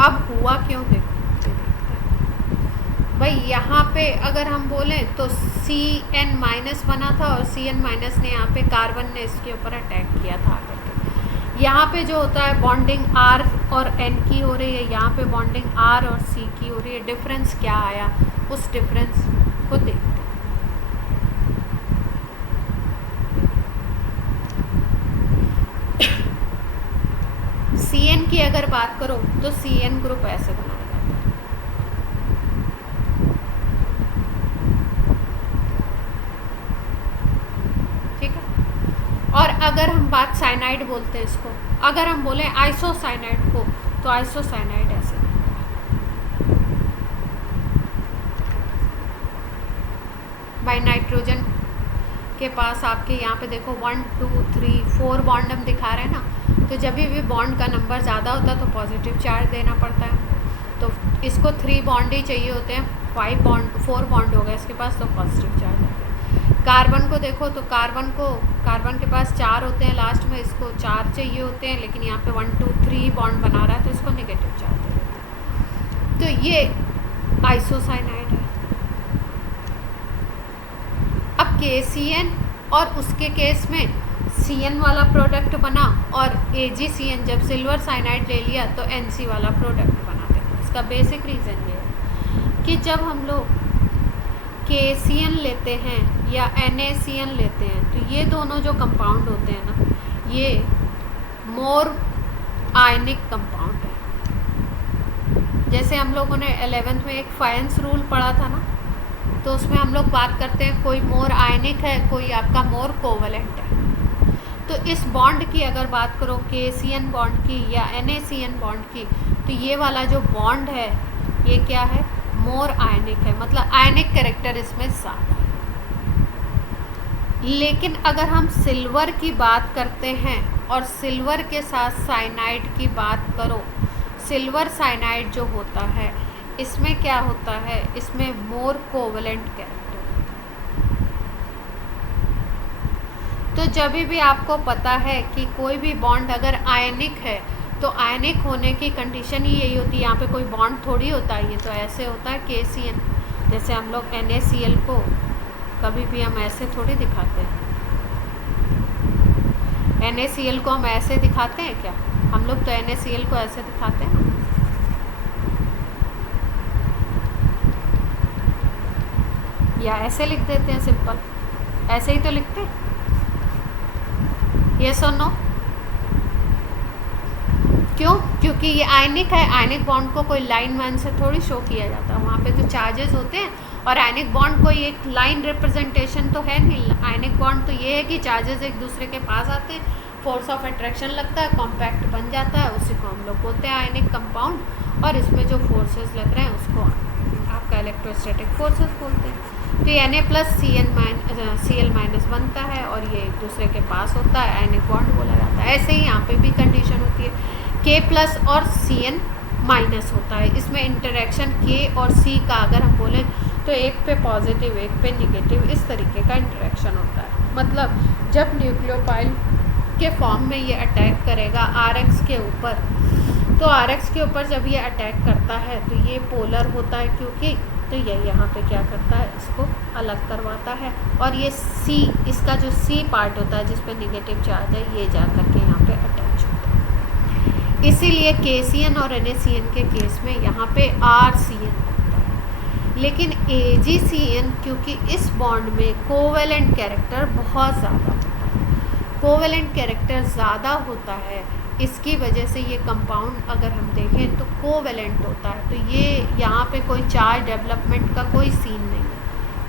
अब हुआ क्यों, देखते हैं भाई। यहाँ पे अगर हम बोलें तो CN माइनस बना था, और CN माइनस ने यहाँ पे कार्बन ने इसके ऊपर अटैक किया था आकर के। यहाँ पे जो होता है बॉन्डिंग R और N की हो रही है, यहाँ पे बॉन्डिंग R और C की हो रही है। डिफरेंस क्या आया, उस डिफरेंस को देखते हैं। CN की अगर बात करो तो CN ग्रुप ऐसे बनाया जाता है। ठीक है। और अगर हम बात साइनाइड बोलते हैं इसको, अगर हम बोलें आइसोसाइनाइड को, तो आइसोसाइनाइड ऐसे बाई नाइट्रोजन के पास आपके यहाँ पे देखो 1 2 3 4 बॉन्ड हम दिखा रहे हैं ना, तो जब भी बॉन्ड का नंबर ज़्यादा होता है तो पॉजिटिव चार्ज देना पड़ता है। तो इसको 3 बॉन्ड ही चाहिए होते हैं, 4 बॉन्ड हो गया इसके पास, तो पॉजिटिव चार्ज आ गया। कार्बन को देखो तो कार्बन के पास 4 होते हैं लास्ट में, इसको 4 चाहिए होते हैं, लेकिन यहाँ पे 1 2 3 बॉन्ड बना रहा है तो इसको नेगेटिव चार्ज दे देते हैं। तो ये आइसोसाइनाइड है। अब KCN और उसके केस में CN वाला प्रोडक्ट बना, और AgCN जब सिल्वर साइनाइड ले लिया तो NC वाला प्रोडक्ट बना देगा। इसका बेसिक रीज़न ये है कि जब हम लोग KCN लेते हैं या NaCN लेते हैं तो ये दोनों जो कंपाउंड होते हैं ना, ये मोर आयनिक कंपाउंड है। जैसे हम लोगों ने 11th में एक फायंस रूल पढ़ा था ना, तो उसमें हम लोग बात करते हैं कोई मोर आयनिक है, कोई आपका मोर कोवलेंट है। तो इस बॉन्ड की अगर बात करो KCN बॉन्ड की या NaCN बॉन्ड की, तो ये वाला जो बॉन्ड है ये क्या है, मोर आयनिक है, मतलब आयनिक कैरेक्टर इसमें ज़्यादा है। लेकिन अगर हम सिल्वर की बात करते हैं और सिल्वर के साथ साइनाइड की बात करो, सिल्वर साइनाइड जो होता है इसमें क्या होता है, इसमें मोर कोवलेंट कैरेक्टर। तो जब भी आपको पता है कि कोई भी बॉन्ड अगर आयनिक है तो आयनिक होने की कंडीशन ही यही होती है, यहाँ पे कोई बॉन्ड थोड़ी होता है, ये तो ऐसे होता है KCN। जैसे हम लोग NaCl को कभी भी हम ऐसे थोड़ी दिखाते हैं, NaCl को हम ऐसे दिखाते हैं क्या? हम लोग तो NaCl को ऐसे दिखाते हैं, या ऐसे लिख देते हैं सिंपल, ऐसे ही तो लिखते हैं। यस और नो? क्यों? क्योंकि ये आयनिक है, आयनिक बॉन्ड को कोई लाइन वन से थोड़ी शो किया जाता है, वहाँ पे तो चार्जेस होते हैं, और आयनिक बॉन्ड कोई एक लाइन रिप्रेजेंटेशन तो है नहीं। आयनिक बॉन्ड तो ये है कि चार्जेस एक दूसरे के पास आते हैं, फोर्स ऑफ अट्रैक्शन लगता है, कॉम्पैक्ट बन जाता है, उसी को हम लोग बोलते हैं आयनिक कंपाउंड। और इसमें जो फोर्सेस लग रहे हैं उसको आपका इलेक्ट्रोस्टैटिक फोर्सेस बोलते हैं। तो ये Na प्लस Cl माइनस बनता है और ये एक दूसरे के पास होता है, आयनिक बॉन्ड बोला जाता है। ऐसे ही यहाँ पे भी कंडीशन होती है, K प्लस और Cn माइनस होता है। इसमें इंटरेक्शन K और C का अगर हम बोलें तो एक पे पॉजिटिव एक पे निगेटिव, इस तरीके का इंटरेक्शन होता है। मतलब जब न्यूक्लियोफाइल के फॉर्म में ये अटैक करेगा RX के ऊपर, तो RX के ऊपर जब ये अटैक करता है तो ये पोलर होता है, क्योंकि तो ये यहाँ पे क्या करता है, इसको अलग करवाता है। और ये C, इसका जो C पार्ट होता है जिस पे निगेटिव चार्ज है, ये जा करके यहाँ पे अटैच होता है। इसीलिए KCN और NaCN के केस में यहाँ पे RCN बनता है। लेकिन AgCN, क्योंकि इस बॉन्ड में कोवेलेंट कैरेक्टर बहुत ज़्यादा होता है, कोवेलेंट कैरेक्टर ज़्यादा होता है, इसकी वजह से ये कंपाउंड अगर हम देखें तो कोवेलेंट होता है। तो ये यहाँ पे कोई चार्ज डेवलपमेंट का कोई सीन नहीं है,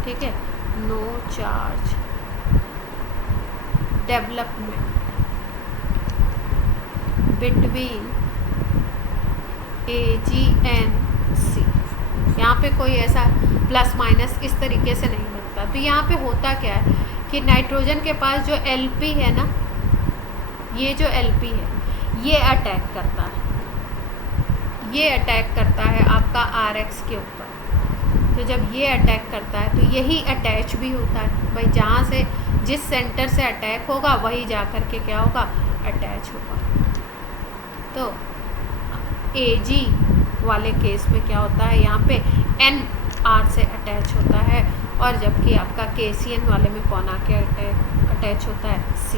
ठीक है, no charge development between AgNC। यहाँ पे कोई ऐसा प्लस माइनस इस तरीके से नहीं बनता। तो यहाँ पे होता क्या है कि नाइट्रोजन के पास जो Lp है ना, ये जो Lp है ये अटैक करता है, ये अटैक करता है आपका RX के ऊपर। तो जब ये अटैक करता है तो यही अटैच भी होता है भाई, जहाँ से जिस सेंटर से अटैक होगा वही जा कर के क्या होगा, अटैच होगा। तो Ag वाले केस में क्या होता है, यहाँ पे NR से अटैच होता है, और जबकि आपका KCN वाले में कौन आके अटैच होता है, C।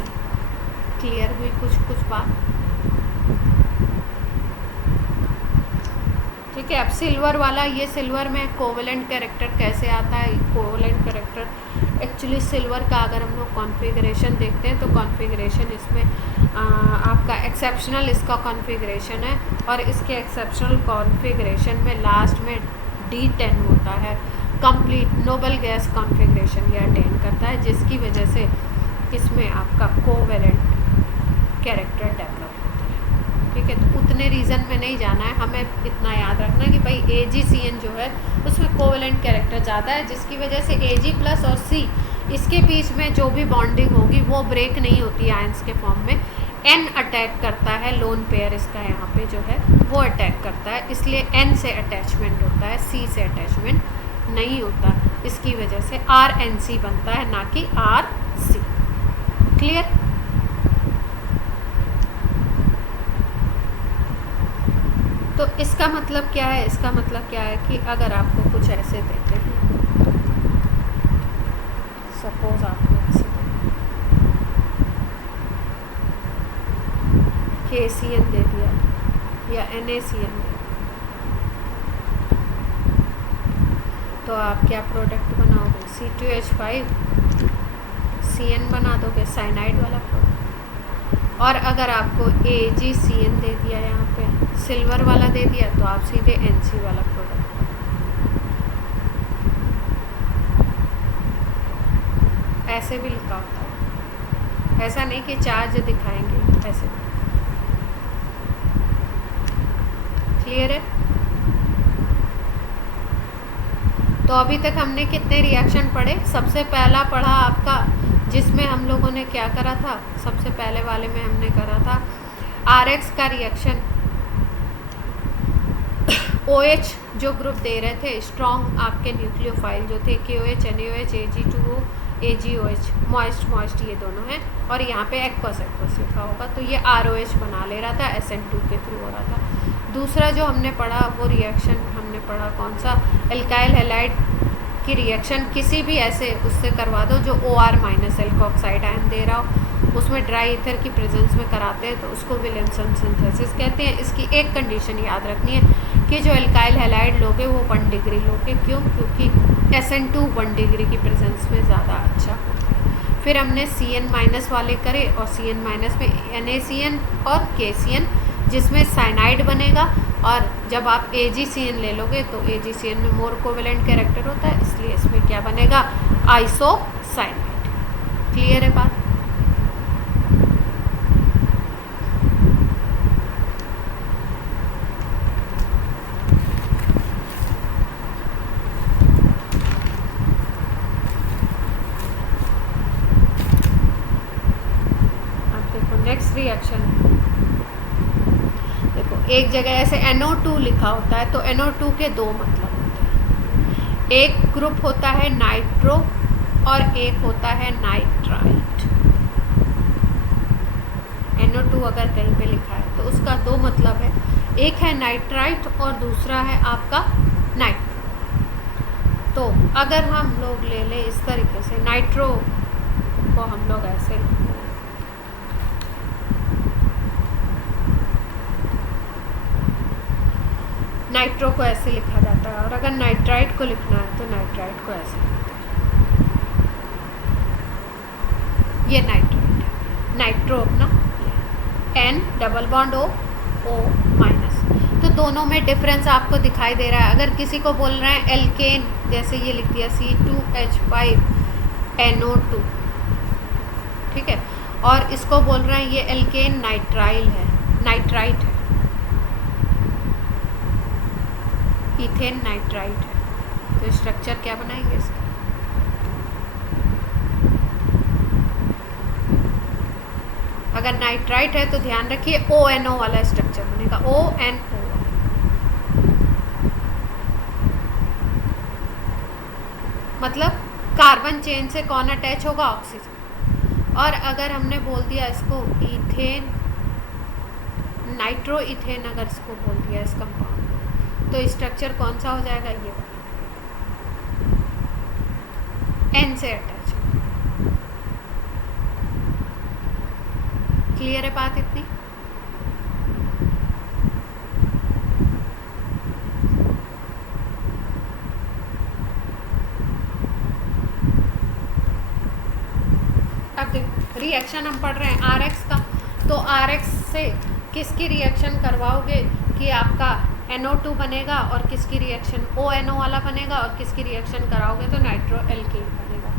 क्लियर हुई कुछ बात, ठीक है। अब सिल्वर वाला, ये सिल्वर में कोवेलेंट कैरेक्टर कैसे आता है, कोवेलेंट कैरेक्टर एक्चुअली सिल्वर का अगर हम लोग कॉन्फ़िगरेशन देखते हैं तो कॉन्फ़िगरेशन इसमें आपका एक्सेप्शनल इसका कॉन्फ़िगरेशन है, और इसके एक्सेप्शनल कॉन्फ़िगरेशन में लास्ट में D10 होता है, कंप्लीट नोबल गैस कॉन्फ़िगरेशन ये अटेन करता है, जिसकी वजह से इसमें आपका कोवेलेंट कैरेक्टर डेवलप होता है, ठीक है। तो उतने रीज़न में नहीं जाना है, हमें इतना याद रखना है कि भाई AgCN जो है उसमें कोवेलेंट कैरेक्टर ज़्यादा है, जिसकी वजह से Ag प्लस और C, इसके बीच में जो भी बॉन्डिंग होगी वो ब्रेक नहीं होती आयंस के फॉर्म में। N अटैक करता है, लोन पेयर इसका यहाँ पे जो है वो अटैक करता है, इसलिए N से अटैचमेंट होता है, C से अटैचमेंट नहीं होता, इसकी वजह से RNC बनता है, ना कि RC। क्लियर। तो इसका मतलब क्या है, इसका मतलब क्या है कि अगर आपको कुछ ऐसे देते हैं, सपोज आपको ऐसे KCN दे दिया या NaCN दे दिया, तो आप क्या प्रोडक्ट बनाओगे, C2H5 CN बना दोगे, साइनाइड वाला प्रोडक्ट। और अगर आपको AgCN दे दिया, यहाँ पे सिल्वर वाला दे दिया, तो आप सीधे NC वाला प्रोडक्ट। ऐसे भी लिखा होता है, ऐसा नहीं कि चार्ज दिखाएंगे, ऐसे। क्लियर है। तो अभी तक हमने कितने रिएक्शन पढ़े, सबसे पहला पढ़ा आपका जिसमें हम लोगों ने क्या करा था, सबसे पहले वाले में हमने करा था RX का रिएक्शन, OH जो ग्रुप दे रहे थे स्ट्रॉन्ग आपके न्यूक्लियोफाइल जो थे, KOH NaOH Ag2O AgOH, moist ये दोनों हैं, और यहाँ पे एक्वस लिखा होगा, तो ये ROH बना ले रहा था, SN2 के थ्रू हो रहा था। दूसरा जो हमने पढ़ा वो रिएक्शन हमने पढ़ा कौन सा, एल्काइल हैलाइड की रिएक्शन किसी भी ऐसे उससे करवा दो जो OR माइनस एल्कोक्साइड आयन दे रहा हो, उसमें ड्राई ईथर की प्रेजेंस में कराते हैं तो उसको विलियमसन सिंथेसिस कहते हैं। इसकी एक कंडीशन याद रखनी है कि जो एल्काइल हैलाइड लोगे वो 1 डिग्री लोगे, क्यों, क्योंकि SN2 1 डिग्री की प्रेजेंस में ज़्यादा अच्छा होता है। फिर हमने CN माइनस वाले करे, और CN माइनस में NaCN और KCN जिसमें साइनाइड बनेगा, और जब आप AgCN ले लोगे तो AgCN में मोर कोवेलेंट कैरेक्टर होता है, इसलिए इसमें क्या बनेगा, आइसोसाइनाइड। क्लियर है बात। एक जगह ऐसे NO2 लिखा होता है तो NO2 के दो मतलब होते हैं, एक ग्रुप होता है नाइट्रो और एक होता है नाइट्राइट। NO2 अगर कहीं पे लिखा है तो उसका दो मतलब है, एक है नाइट्राइट और दूसरा है आपका नाइट्रो। तो अगर हम लोग ले लें इस तरीके से, नाइट्रो को हम लोग ऐसे लिखते हैं, नाइट्रो को ऐसे लिखा जाता है, और अगर नाइट्राइट को लिखना है तो नाइट्राइट को ऐसे लिखते हैं। ये नाइट्राइट है, नाइट्रो अपना N double bond O minus. तो दोनों में डिफरेंस आपको दिखाई दे रहा है। अगर किसी को बोल रहे हैं एल्केन, जैसे ये लिख दिया C2H5NO2, ठीक है, और इसको बोल रहे हैं ये एल्केन नाइट्राइल है, नाइट्राइट है, इथेन नाइट्राइट है। तो स्ट्रक्चर क्या बनाएंगे इसका? अगर नाइट्राइट है तो ध्यान रखिए ONO वाला स्ट्रक्चर बनेगा, ONO। मतलब कार्बन चेन से कौन अटैच होगा? ऑक्सीजन। और अगर हमने बोल दिया इसको इथेन, नाइट्रो इथेन अगर इसको बोल दिया इस कंपाउंड, तो स्ट्रक्चर कौन सा हो जाएगा? ये N से अटैच हो। क्लियर है बात इतनी? अब देखो रिएक्शन हम पढ़ रहे हैं RX का, तो RX से किसकी रिएक्शन करवाओगे कि आपका NO2 बनेगा, और किसकी रिएक्शन ONO वाला बनेगा, और किसकी रिएक्शन कराओगे तो नाइट्रो एल्केन बनेगा।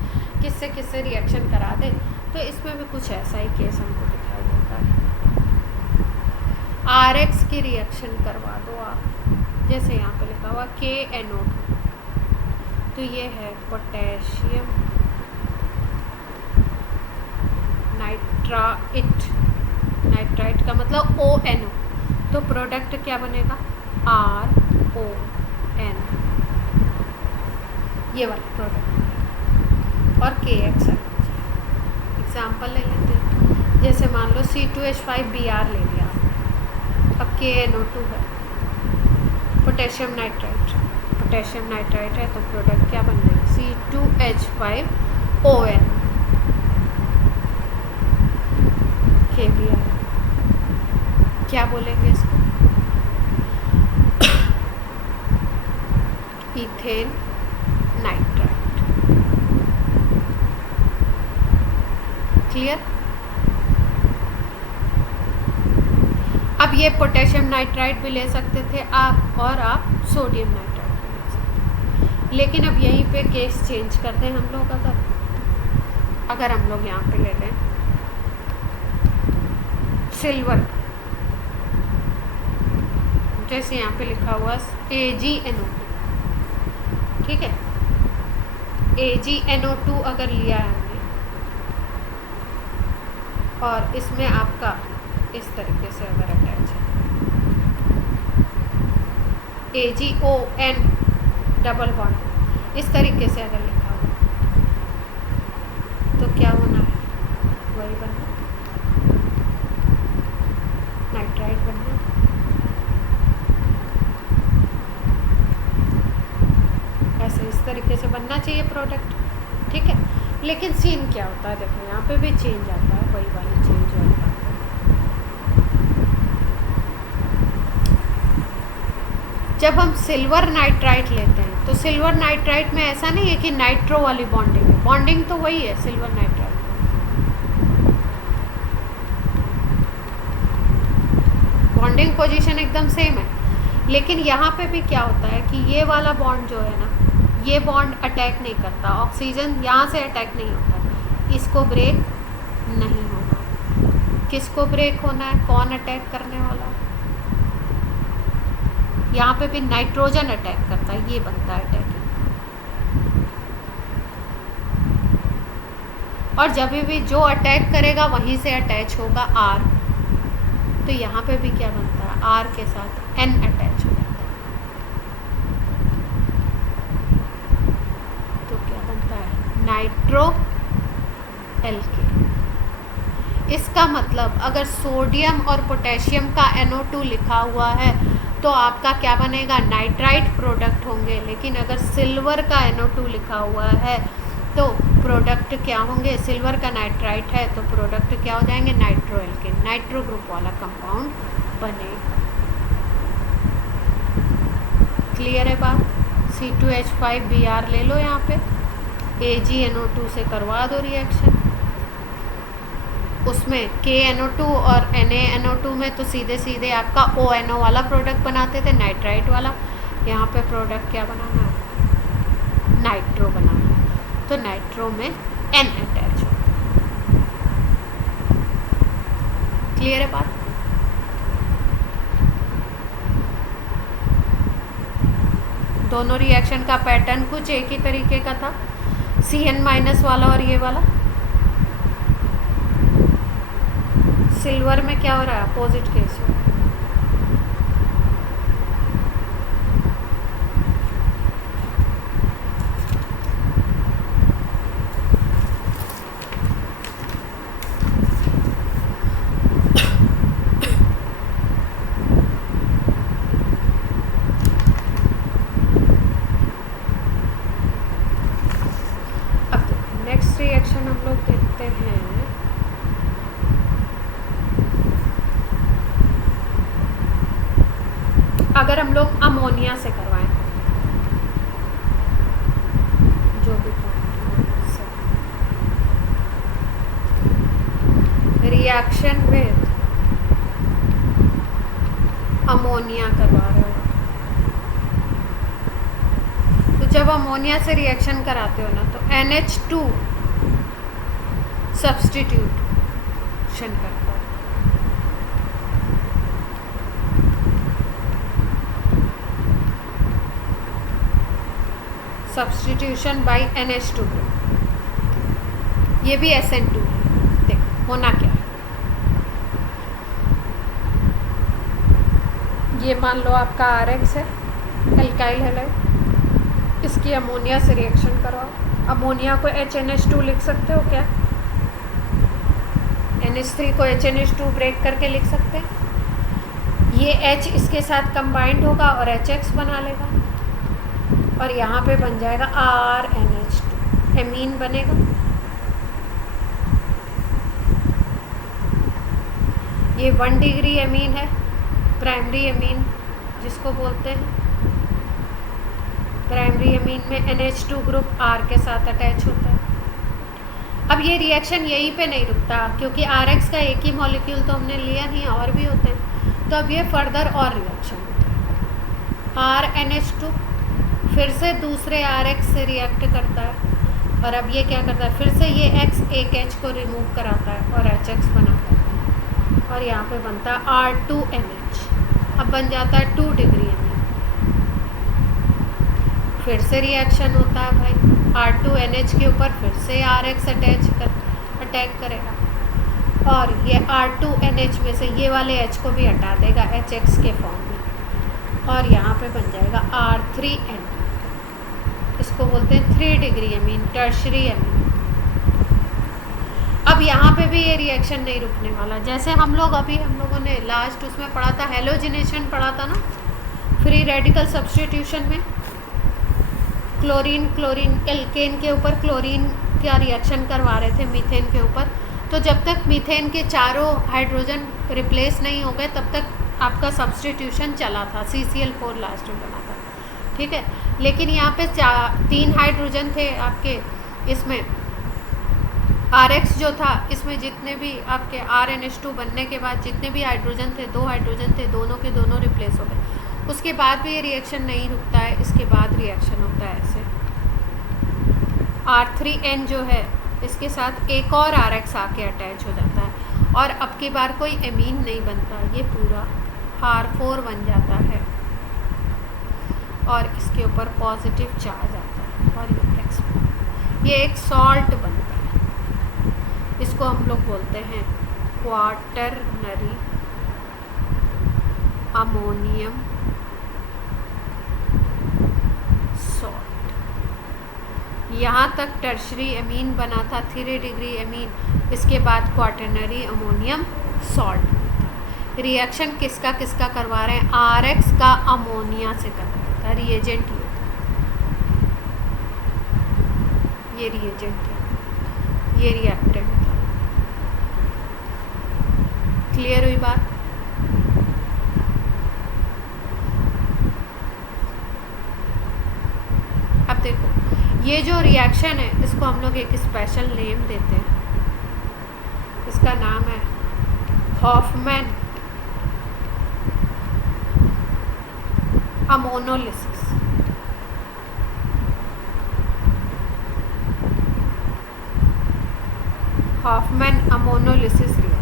किससे किससे रिएक्शन करा दे, तो इसमें भी कुछ ऐसा ही केस हमको दिखाई देता है। RX की रिएक्शन करवा दो आप, जैसे यहाँ पे लिखा हुआ KNO2, तो ये है पोटेशियम नाइट्राइट, नाइट्राइट का मतलब ONO, तो प्रोडक्ट क्या बनेगा? RON, ये वाला प्रोडक्ट, और KX। एग्जाम्पल ले लेते हैं, जैसे मान लो C2H5Br ले लिया, अब KNO2 है, पोटेशियम नाइट्राइट, पोटेशियम नाइट्राइट है तो प्रोडक्ट क्या बन जाएगा? C2H5ON, KBr। क्या बोलेंगे इसको? Ethane nitrite. क्लियर? अब ये पोटेशियम नाइट्राइट भी ले सकते थे आप, और आप सोडियम नाइट्राइट भी ले सकते, लेकिन अब यहीं पे केस चेंज करते हैं हम लोग। अगर हम लोग यहाँ पे ले लें सिल्वर, जैसे यहाँ पे लिखा हुआ AgNO2, ठीक है, AgNO2 अगर लिया है हमने, और इसमें आपका इस तरीके से अगर अटैच है AgON डबल बॉन्ड, इस तरीके से अगर लिखा हुआ, तो क्या होना है? वही बनना, नाइट्राइट बनना। ऐसे इस तरीके से बनना चाहिए प्रोडक्ट, ठीक है। लेकिन सीन क्या होता है, देखो यहाँ पे भी चेंज आता है, वही वाली चेंज होता है। जब हम सिल्वर नाइट्राइट लेते हैं तो सिल्वर नाइट्राइट में ऐसा नहीं है कि नाइट्रो वाली बॉन्डिंग है, बॉन्डिंग तो वही है सिल्वर नाइट्राइट में, बॉन्डिंग पोजीशन एकदम सेम है। लेकिन यहाँ पे भी क्या होता है कि ये वाला बॉन्ड जो है ना, ये बॉन्ड अटैक नहीं करता, ऑक्सीजन यहाँ से अटैक नहीं होता, इसको ब्रेक नहीं होना। किसको ब्रेक होना है? कौन अटैक करने वाला है? यहाँ पे भी नाइट्रोजन अटैक करता है, ये बनता है अटैकिंग। और जब भी जो अटैक करेगा वहीं से अटैच होगा R, तो यहाँ पे भी क्या बनता है? R के साथ N अटैच हो जाता है। तो क्या बनता है? Nitro alkene. इसका मतलब अगर सोडियम और पोटेशियम का NO2 लिखा हुआ है तो आपका क्या बनेगा? नाइट्राइट प्रोडक्ट होंगे। लेकिन अगर सिल्वर का NO2 लिखा हुआ है तो प्रोडक्ट क्या होंगे? सिल्वर का नाइट्राइट है तो प्रोडक्ट क्या हो जाएंगे? नाइट्रो एल्केन, नाइट्रो ग्रुप वाला कंपाउंड बनेगा। क्लियर है बात? C2H5Br ले लो, यहाँ पे AgNO2 से करवा दो रिएक्शन। उसमें KNO2 और NaNO2 में तो सीधे सीधे आपका ONO वाला प्रोडक्ट बनाते थे, नाइट्राइट वाला। यहाँ पे प्रोडक्ट क्या बनाना है? नाइट्रो बनाना है। तो नाइट्रो में N अटैच हो। क्लियर है बात? दोनों रिएक्शन का पैटर्न कुछ एक ही तरीके का था, CN- वाला और ये वाला। सिल्वर में क्या हो रहा है? अपोजिट केस हो रहा है। अब नेक्स्ट रिएक्शन हम लोग देखते हैं। अगर हम लोग अमोनिया से करवाएं, जो भी रिएक्शन विद अमोनिया करवा रहे हो, तो जब अमोनिया से रिएक्शन कराते हो ना तो NH2 सब्स्टिट्यूशन करता है। सब्स्टिट्यूशन बाय NH2 ग्रुप, ये भी SN2 है। देखो होना क्या है, ये मान लो आपका RX है, एल्काइल हैलाइड, इसकी अमोनिया से रिएक्शन करवाओ। अमोनिया को HNH2 लिख सकते हो क्या? NH3 को HNH2 ब्रेक करके लिख सकते हैं। ये H इसके साथ कंबाइंड होगा और HX बना लेगा और यहाँ पे बन जाएगा RNH2, एमीन बनेगा। ये 1 डिग्री एमीन है, प्राइमरी एमीन जिसको बोलते हैं। प्राइमरी एमीन में NH2 ग्रुप R के साथ अटैच होता है। अब ये रिएक्शन यहीं पे नहीं रुकता, क्योंकि RX का एक ही मॉलिक्यूल तो हमने लिया नहीं, और भी होते हैं। तो अब ये फर्दर और रिएक्शन होता है। RNH2 फिर से दूसरे RX से रिएक्ट करता है और अब ये क्या करता है? फिर से ये X एक H को रिमूव कराता है और HX बनाता है और यहाँ पे बनता है R2NH। अब बन जाता है 2 डिग्री एमीन। फिर से रिएक्शन होता है भाई, R2NH के ऊपर फिर से RX अटैक करेगा और ये R2NH में से ये वाले H को भी हटा देगा HX के फॉर्म में और यहाँ पे बन जाएगा R3N। इसको बोलते हैं 3 डिग्री एमीन, टर्शरी एमीन। अब यहाँ पे भी ये रिएक्शन नहीं रुकने वाला। जैसे हम लोगों ने लास्ट उसमें पढ़ा था, हेलोजिनेशन पढ़ा था ना, फ्री रेडिकल सब्स्टिट्यूशन में। क्लोरीन एल्केन के ऊपर क्लोरीन का रिएक्शन करवा रहे थे मीथेन के ऊपर। तो जब तक मीथेन के चारों हाइड्रोजन रिप्लेस नहीं हो गए तब तक आपका सब्स्टिट्यूशन चला था, CCl4 लास्ट में बना था, ठीक है। लेकिन यहाँ पे 3 हाइड्रोजन थे आपके, इसमें RX जो था, इसमें जितने भी आपके RNH2 बनने के बाद जितने भी हाइड्रोजन थे, 2 हाइड्रोजन थे, दोनों के दोनों रिप्लेस हो गए। उसके बाद भी ये रिएक्शन नहीं रुकता है, इसके बाद रिएक्शन होता है ऐसे। R3N जो है इसके साथ एक और RX आके अटैच हो जाता है और अब की बार कोई एमीन नहीं बनता, ये पूरा R4 बन जाता है और इसके ऊपर पॉजिटिव चार्ज आता है और ये एक सॉल्ट बनता है। इसको हम लोग बोलते हैं क्वाटरनरी अमोनियम सॉल्ट। यहाँ तक टर्शरी एमीन बना था 3 डिग्री एमीन, इसके बाद क्वाटरनरी अमोनियम सॉल्ट। रिएक्शन किसका किसका करवा रहे हैं? RX का अमोनिया से करवा था, रिएजेंट ये था, ये रिएजेंट है, ये रिएक्टेंट था। क्लियर हुई बात? अब देखो ये जो रिएक्शन है इसको हम लोग एक स्पेशल नेम देते हैं, इसका नाम है Hofmann ammonolysis. Hofmann ammonolysis reaction.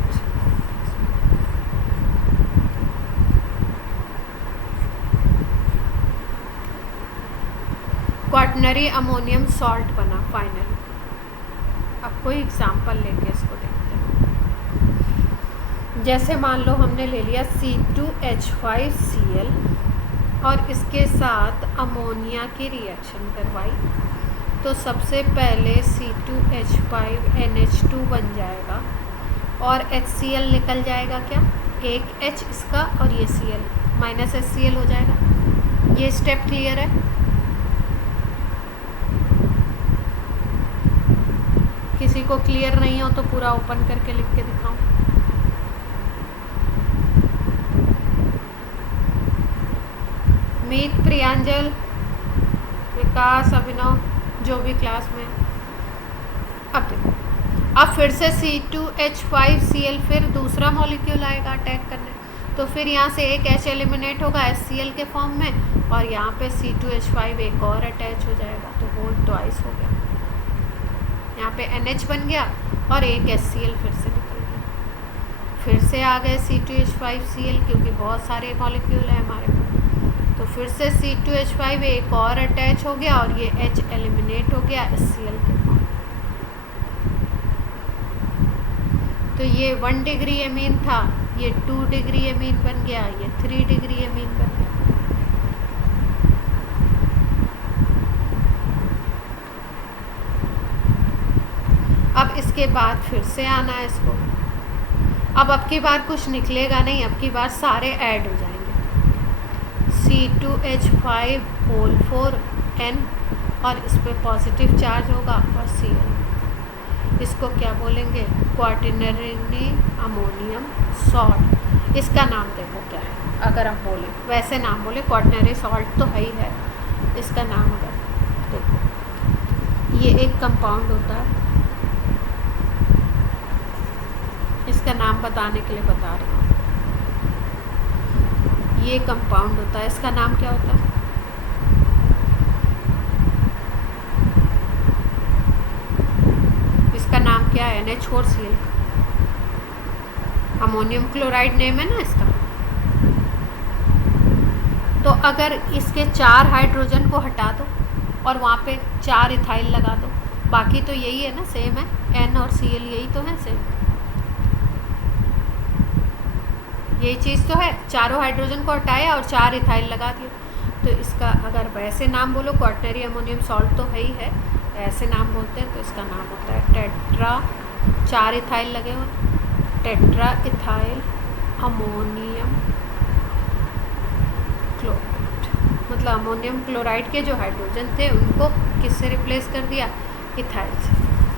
Quaternary ammonium salt बना फाइनल। अब कोई एग्जांपल लेंगे, इसको देखते हैं। जैसे मान लो हमने ले लिया C2H5Cl और इसके साथ अमोनिया की रिएक्शन करवाई, तो सबसे पहले C2H5NH2 बन जाएगा और HCl निकल जाएगा। क्या? एक H इसका और ये Cl माइनस HCl हो जाएगा। ये स्टेप क्लियर है? किसी को क्लियर नहीं हो तो पूरा ओपन करके लिख के दिखाऊं। मीत, प्रियांजल, विकास, अभिनव, जो भी क्लास में। अब देखो, अब फिर से C2H5Cl फिर दूसरा मॉलिक्यूल आएगा अटैक करने, तो फिर यहाँ से एक H एलिमिनेट होगा HCl के फॉर्म में और यहाँ पे C2H5 एक और अटैच हो जाएगा, तो वो ट्वाइस हो गया। यहाँ पे NH बन गया और एक HCl फिर से निकल गया। फिर से आ गए C2H5Cl, क्योंकि बहुत सारे मॉलिक्यूल हैं हमारे पास, तो फिर से C2H5 एक और अटैच हो गया और ये H एलिमिनेट हो गया HCl के फॉर्म। तो ये 1 डिग्री एमीन था, ये 2 डिग्री एमीन बन गया, ये 3 डिग्री एमीन बन गया। अब इसके बाद फिर से आना है इसको। अब की बार कुछ निकलेगा नहीं, अब की बार सारे ऐड हो जाएंगे। C2H5O4N और इस पे पॉजिटिव चार्ज होगा और Cl, इसको क्या बोलेंगे? Quaternary ammonium salt. इसका नाम देखो क्या है, अगर हम बोले वैसे नाम बोले क्वाटरनरी सॉल्ट तो है ही है, इसका नाम अगर देखो, ये एक कंपाउंड होता है, इसका नाम बताने के लिए बता रही हूँ। ये कंपाउंड होता है, इसका नाम क्या होता है? इसका नाम क्या है? NH4Cl। अमोनियम क्लोराइड नेम है ना इसका। तो अगर इसके 4 हाइड्रोजन को हटा दो और वहाँ पे 4 इथाइल लगा दो, बाकी तो यही है ना, सेम है, N और Cl यही तो है, सेम यही चीज़ तो है। चारों हाइड्रोजन को हटाया और 4 इथाइल लगा दिया, तो इसका अगर वैसे नाम बोलो क्वाटरनरी अमोनियम सॉल्ट तो है ही है, ऐसे नाम बोलते हैं तो इसका नाम होता है टेट्रा, 4 इथाइल लगे हुए, टेट्रा इथाइल अमोनियम क्लोराइड। मतलब अमोनियम क्लोराइड के जो हाइड्रोजन थे उनको किससे रिप्लेस कर दिया? इथाइल से,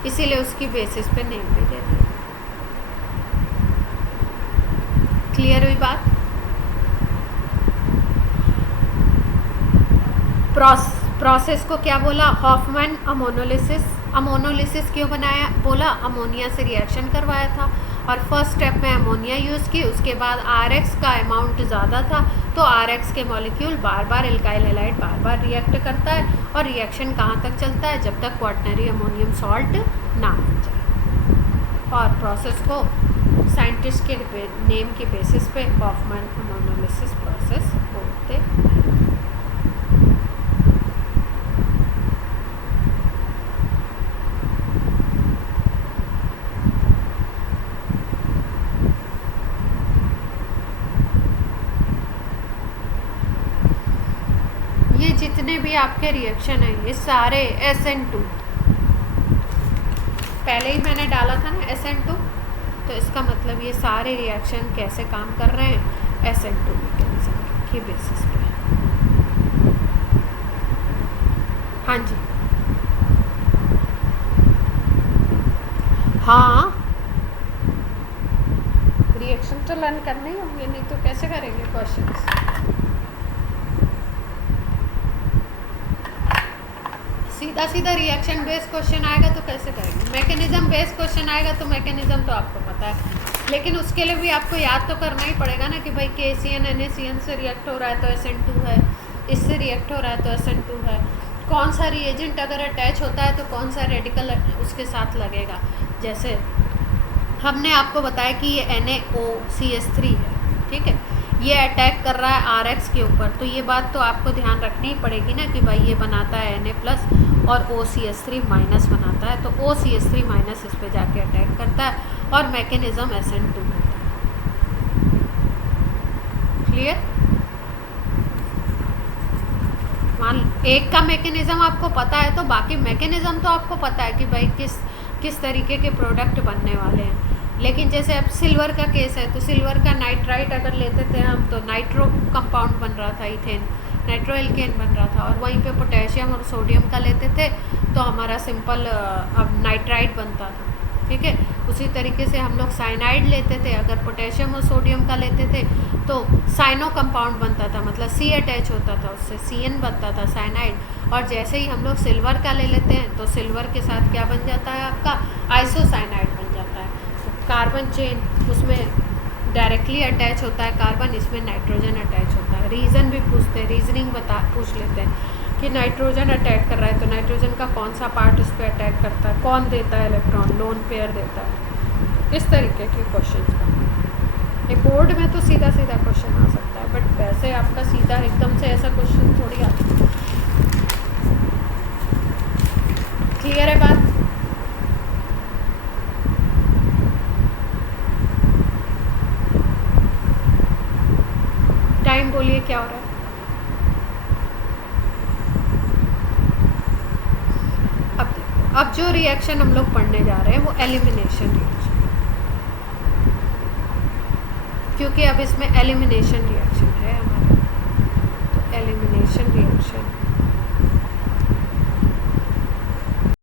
इसीलिए उसकी बेसिस पे नेम भी दे दिया। क्लियर हुई बात? प्रोसेस को क्या बोला? Hoffmann ammonolysis. अमोनोलिसिस क्यों बनाया? बोला अमोनिया से रिएक्शन करवाया था और फर्स्ट स्टेप में अमोनिया यूज़ की, उसके बाद RX का अमाउंट ज़्यादा था, तो RX के मॉलिक्यूल बार बार एल्काइल हैलाइड बार बार रिएक्ट करता है और रिएक्शन कहाँ तक चलता है? जब तक क्वाटरनरी अमोनियम सॉल्ट ना बन जाए। और प्रोसेस को साइंटिस्ट के नेम के बेसिस पे हॉफमैन अमोनोलिसिस प्रोसेस बोलते हैं। भी आपके रिएक्शन है, ये सारे SN2, पहले ही मैंने डाला था ना SN2, तो इसका मतलब ये सारे रिएक्शन कैसे काम कर रहे हैं, SN2 मैकेनिज्म की बेसिस पे। हाँ जी, हाँ, रिएक्शन तो लर्न करने ही होंगे, नहीं तो कैसे करेंगे क्वेश्चंस। सीधा सीधा रिएक्शन बेस्ड क्वेश्चन आएगा तो कैसे करेंगे, मैकेनिज्म बेस्ड क्वेश्चन आएगा तो मैकेनिज्म तो आपको पता है, लेकिन उसके लिए भी आपको याद तो करना ही पड़ेगा ना कि भाई KCN NaCN से रिएक्ट हो रहा है तो SN2 है, इससे रिएक्ट हो रहा है तो SN2 है, कौन सा रिएजेंट अगर अटैच होता है तो कौन सा रेडिकल उसके साथ लगेगा। जैसे हमने आपको बताया कि ये NaOCH3 है, ठीक है, ये अटैक कर रहा है RX के ऊपर, तो ये बात तो आपको ध्यान रखनी ही पड़ेगी ना कि भाई ये बनाता है Na+ और OCH3- बनाता है, तो OCH3- इस पे जाके अटैक करता है और मैकेनिज्म SN2 होता है। क्लियर? मान एक का मैकेनिज्म आपको पता है तो बाकी मैकेनिज्म तो आपको पता है कि भाई किस तरीके के प्रोडक्ट बनने वाले हैं। लेकिन जैसे अब सिल्वर का केस है, तो सिल्वर का नाइट्राइट अगर लेते थे हम तो नाइट्रो कंपाउंड बन रहा था, इथेन नाइट्रो एल्केन बन रहा था, और वहीं पे पोटेशियम और सोडियम का लेते थे तो हमारा सिंपल अब नाइट्राइट बनता था, ठीक है। उसी तरीके से हम लोग साइनाइड लेते थे, अगर पोटेशियम और सोडियम का लेते थे तो साइनो कंपाउंड बनता था, मतलब C अटैच होता था, उससे CN बनता था साइनाइड। और जैसे ही हम लोग सिल्वर का ले लेते हैं तो सिल्वर के साथ क्या बन जाता है आपका, आइसोसाइनाइड बन जाता है। तो कार्बन चेन उसमें डायरेक्टली अटैच होता है कार्बन, इसमें नाइट्रोजन अटैच होता है। रीज़न भी पूछते हैं, रीजनिंग पूछ लेते हैं कि नाइट्रोजन अटैक कर रहा है तो नाइट्रोजन का कौन सा पार्ट उस पर अटैक करता है, कौन देता है इलेक्ट्रॉन, लोन पेयर देता है। इस तरीके के क्वेश्चन बनते हैं। बोर्ड में तो सीधा सीधा क्वेश्चन आ सकता है, बट वैसे आपका सीधा एकदम से ऐसा क्वेश्चन थोड़ी आता है। क्लियर है बात? टाइम बोलिए क्या हो रहा है? अब जो रिएक्शन हम लोग पढ़ने जा रहे हैं वो एलिमिनेशन रिएक्शन, क्योंकि अब इसमें एलिमिनेशन रिएक्शन है हमारे, तो एलिमिनेशन रिएक्शन